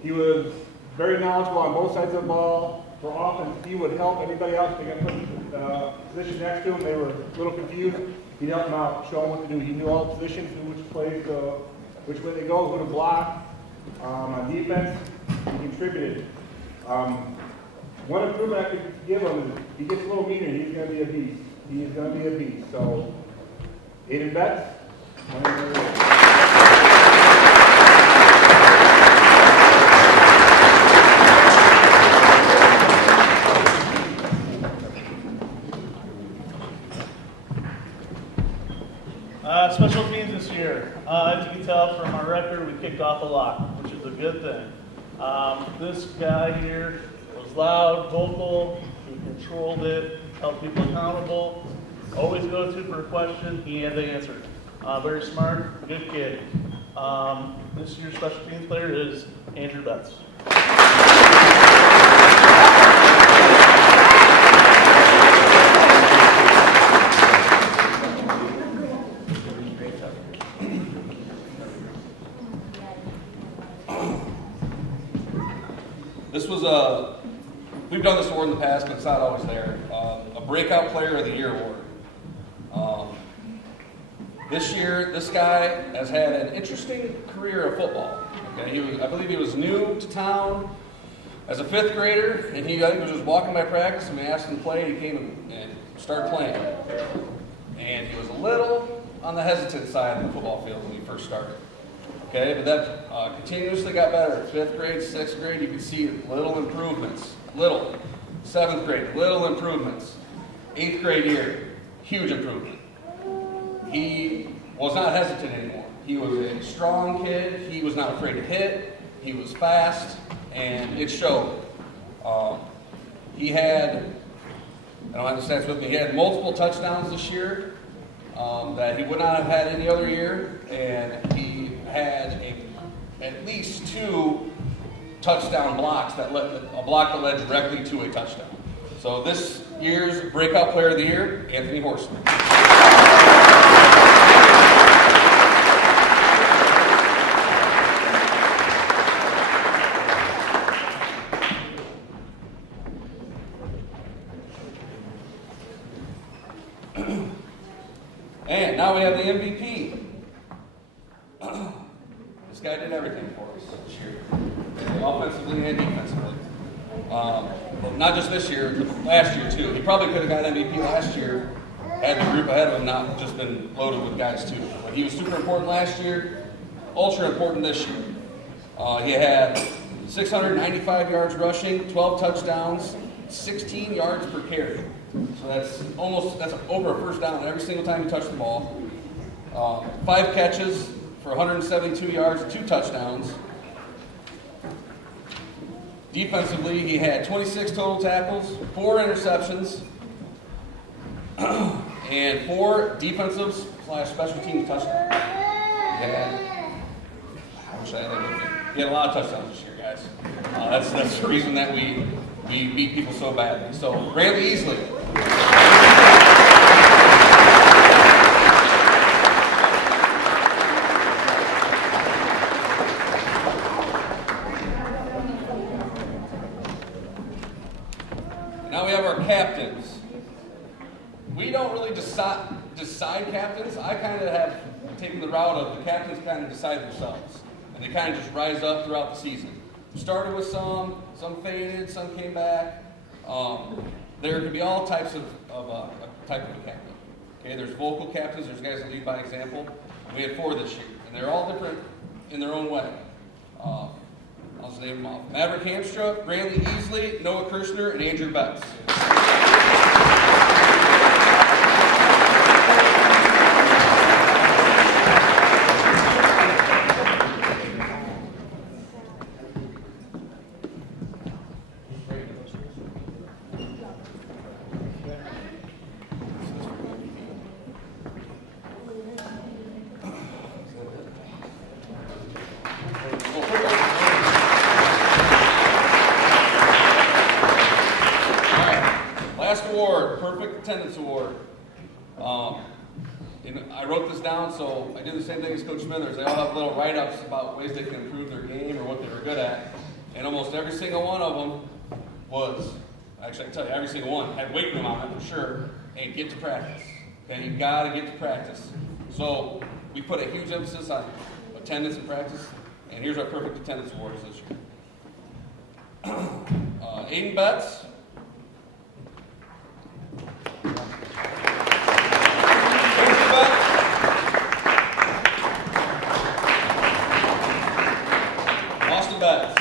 he was very knowledgeable on both sides of the ball. For offense, he would help anybody else. They got put the position next to him. They were a little confused. He'd help them out, show them what to do. He knew all the positions, knew which plays, which way they go, who to block. On defense, he contributed. One improvement I could give him is he gets a little meaner. He's going to be a beast. He is going to be a beast. So, Aiden Betts. Special teams this year. As you can tell from our record, we kicked off a lot, which is a good thing. This guy here was loud, vocal, he controlled it, held people accountable, always go to for a question, he had the answer. Very smart, good kid. This year's special teams player is Andrew Betts. We've done this award in the past, but it's not always there. A Breakout Player of the Year award. This year, this guy has had an interesting career of football. Okay, I believe he was new to town as a 5th grader, and I think was just walking by practice, and we asked him to play, and he came and started playing. And he was a little on the hesitant side of the football field when he first started. Okay, but that continuously got better. 5th grade, 6th grade, you could see little improvements. 7th grade, little improvements. 8th grade year, huge improvement. He was not hesitant anymore. He was a strong kid. He was not afraid to hit. He was fast, and it showed. He had, I don't have the stats with me, he had multiple touchdowns this year that he would not have had any other year, and he had at least 2 touchdown blocks a block that led directly to a touchdown. So this year's Breakout Player of the Year, Anthony Horstman. And now we have the MVP. This guy did everything for us this year, offensively and defensively. But not just this year, last year too. He probably could have got MVP last year had the group ahead of him not just been loaded with guys too. But he was super important last year, ultra important this year. He had 695 yards rushing, 12 touchdowns, 16 yards per carry. So that's over a first down every single time he touched the ball. 5 catches for 172 yards, 2 touchdowns. Defensively, he had 26 total tackles, 4 interceptions, and 4 defensive/special team touchdowns. He had a lot of touchdowns this year, guys. That's the reason that we beat people so badly. So, Brantley Easley. Now we have our captains. We don't really decide captains. I kind of have taken the route of the captains kind of decide themselves. And they kind of just rise up throughout the season. Started with some faded, some came back. There can be all types of a type of a captain. Okay, there's vocal captains, there's guys that lead by example. We had 4 this year, and they're all different in their own way. I'll just name them off. Maverick Hamstra, Brantley Easley, Noah Kirshner, and Andrew Betts. Attendance award. And I wrote this down, so I did the same thing as Coach Smithers. They all have little write-ups about ways they can improve their game or what they were good at. And almost every single one of them was, actually I can tell you, every single one had weight room on it for sure, and get to practice. Okay, you've got to get to practice. So we put a huge emphasis on attendance and practice, and here's our perfect attendance awards this year. Aiden Betts. Austin Betts.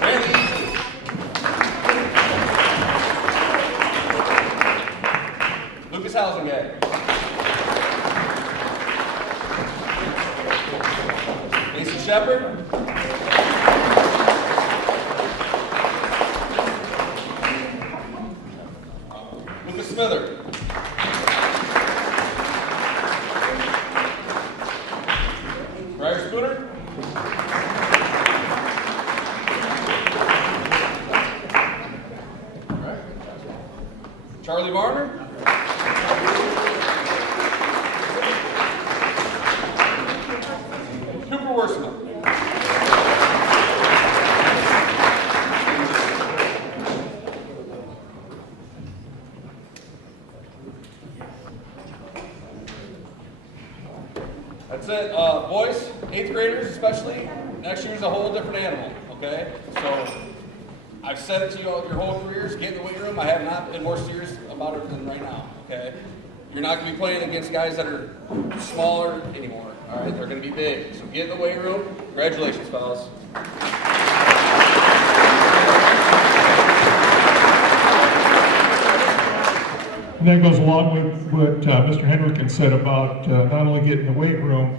Brantley Easley. Lucas Housengag. Mason Shepard. Lucas Smither. Briar Spooner. Right. Charlie Varner. Cooper Worsman. That's it. Boys, 8th graders especially, next year's a whole different animal, okay? So, I've said it to you all your whole careers, get in the weight room. I have not been more serious about it than right now, okay? You're not going to be playing against guys that are smaller anymore, all right? They're going to be big. So get in the weight room. Congratulations, fellas. And that goes along with what Mr. Hendricken said about not only getting the weight room,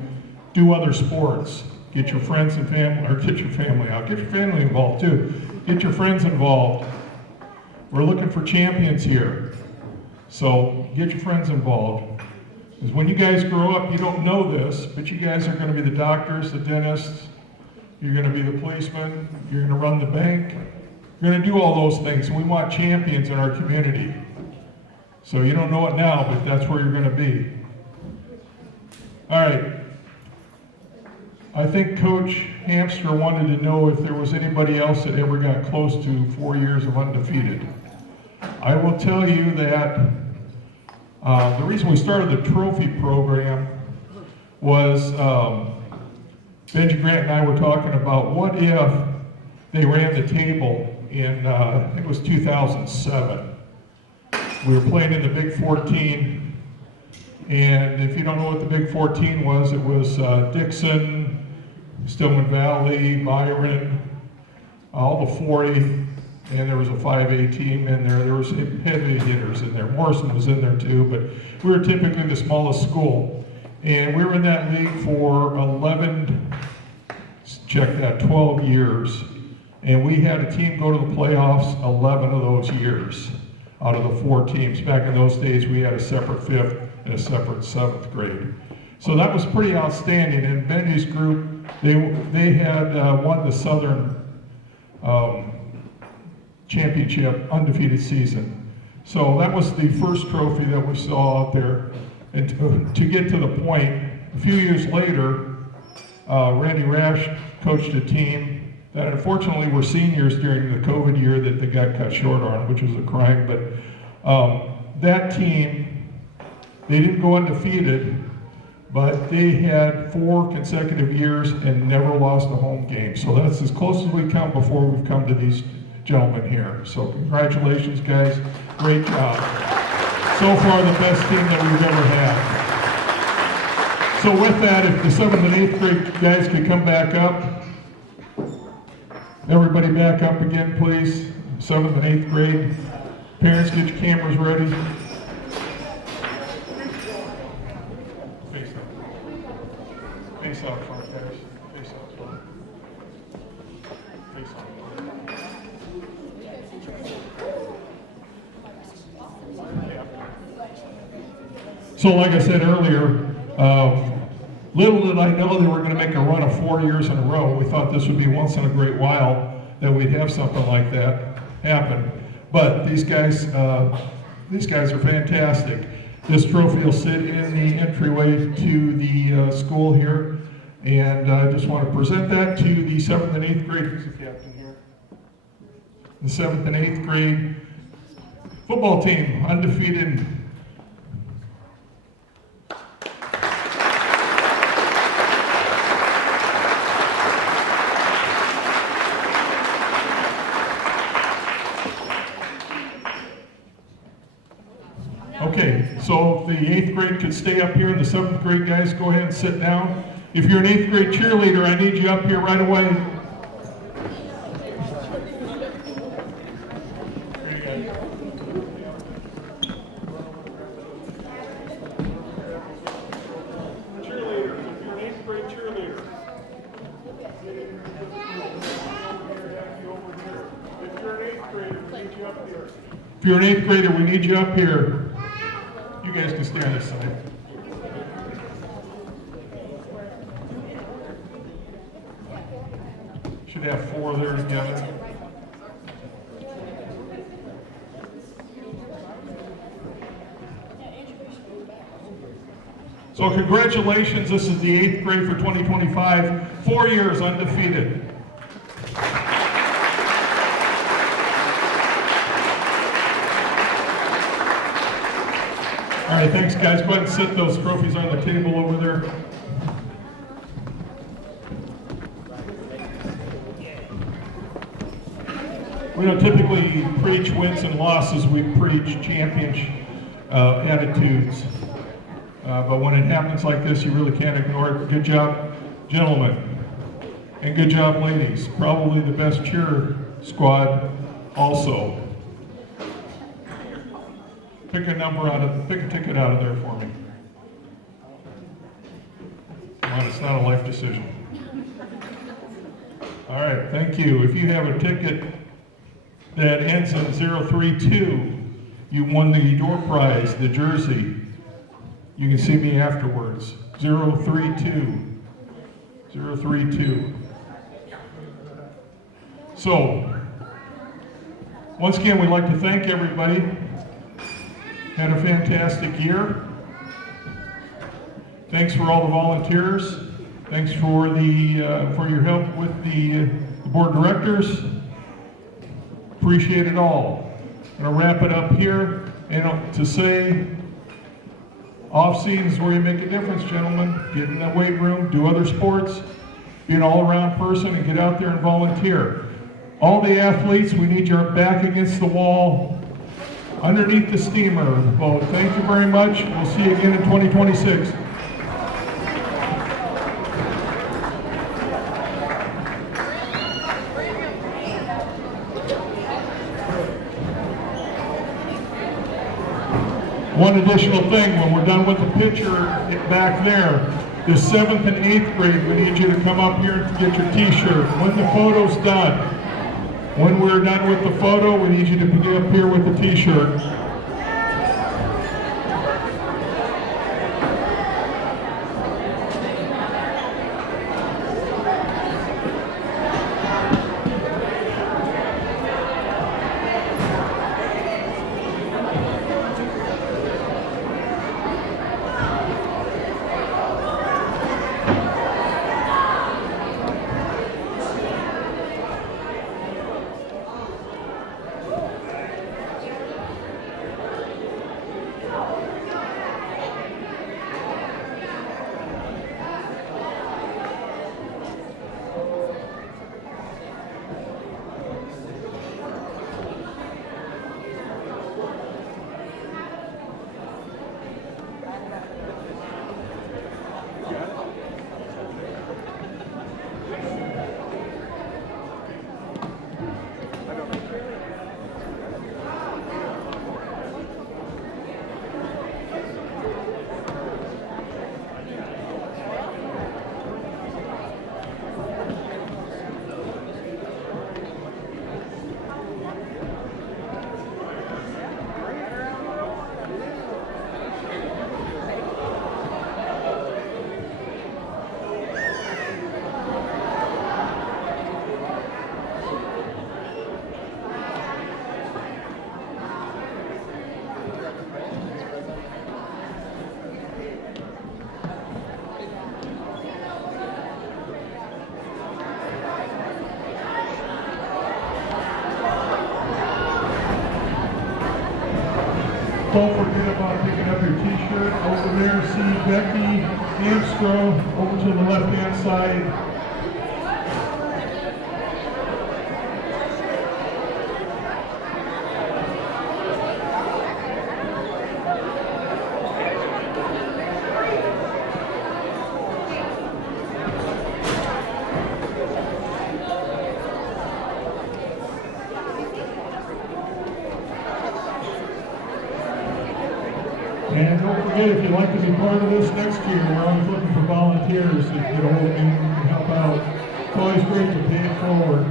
do other sports. Get your friends and family, or get your family out. Get your family involved too. Get your friends involved. We're looking for champions here. So get your friends involved. Because when you guys grow up, you don't know this, but you guys are going to be the doctors, the dentists, you're going to be the policemen, you're going to run the bank. You're going to do all those things. And we want champions in our community. So you don't know it now, but that's where you're going to be. All right. I think Coach Hamster wanted to know if there was anybody else that ever got close to 4 years of undefeated. I will tell you that the reason we started the trophy program was Benji Grant and I were talking about what if they ran the table in, I think it was 2007. We were playing in the Big 14, and if you don't know what the Big 14 was, it was Dixon, Stillman Valley, Byron, all the 40, and there was a 5A team in there. There was heavy hitters in there. Morrison was in there too, but we were typically the smallest school. And we were in that league for 12 years. And we had a team go to the playoffs 11 of those years out of the 4 teams. Back in those days, we had a separate 5th and a separate 7th grade. So that was pretty outstanding. And Bendy's group, they had won the Southern Championship undefeated season. So that was the first trophy that we saw out there. And to get to the point, a few years later, Randy Rash coached a team that unfortunately were seniors during the COVID year that they got cut short on, which was a crime. But that team, they didn't go undefeated, but they had 4 consecutive years and never lost a home game. So that's as close as we come before we've come to these gentlemen here. So congratulations, guys. Great job. So far, the best team that we've ever had. So with that, if the 7th and 8th grade guys could come back up. Everybody back up again, please. 7th and 8th grade. Parents, get your cameras ready. Face up. Face out front, guys. Face out front. Face out front. So like I said earlier, little did I know they were going to make a run of 4 years in a row. We thought this would be once in a great while that we'd have something like that happen. But these guys are fantastic. This trophy will sit in the entryway to the school here. And I just want to present that to the 7th and 8th grade. Who's the captain here? The 7th and 8th grade football team, undefeated. Okay, so if the 8th grade could stay up here and the 7th grade guys go ahead and sit down. If you're an 8th grade cheerleader, I need you up here right away. Cheerleaders, if you're an 8th grade cheerleader. If you're an 8th grader, we need you up here. If you're an 8th grader, we need you up here. You guys can stay on this side. Should have 4 there together. So congratulations, this is the 8th grade for 2025, 4 years undefeated. All right, thanks guys. Go ahead and set those trophies on the table over there. We don't typically preach wins and losses, we preach championship attitudes. But when it happens like this, you really can't ignore it. Good job, gentlemen. And good job, ladies. Probably the best cheer squad also. Pick a ticket out of there for me. Come on, it's not a life decision. All right, thank you. If you have a ticket that ends in 032, you won the door prize, the jersey. You can see me afterwards. 032. 032. So, once again, we'd like to thank everybody. Had a fantastic year. Thanks for all the volunteers. Thanks for your help with the board of directors. Appreciate it all. I'm gonna wrap it up here and to say, off season is where you make a difference, gentlemen. Get in that weight room, do other sports, be an all-around person, and get out there and volunteer. All the athletes, we need your back against the wall, underneath the steamer boat. Thank you very much. We'll see you again in 2026. one additional thing, when we're done with the picture back there, the 7th and 8th grade, we need you to come up here to get your t-shirt. When the photo's done, when we're done with the photo, we need you to be up here with the t-shirt. Don't forget about picking up your t-shirt. Over there, see Becky Amstro over to the left-hand side. And don't forget, if you'd like to be part of this next year, we're always looking for volunteers to get a hold of me and help out. It's always great to pay it forward.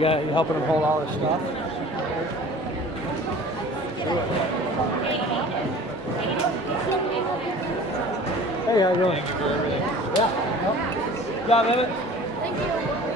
You helping him hold all his stuff? Hey, how you doing? Thank you for everything. Yeah. Good job, Emmett. Thank you.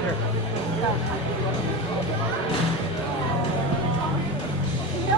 good here.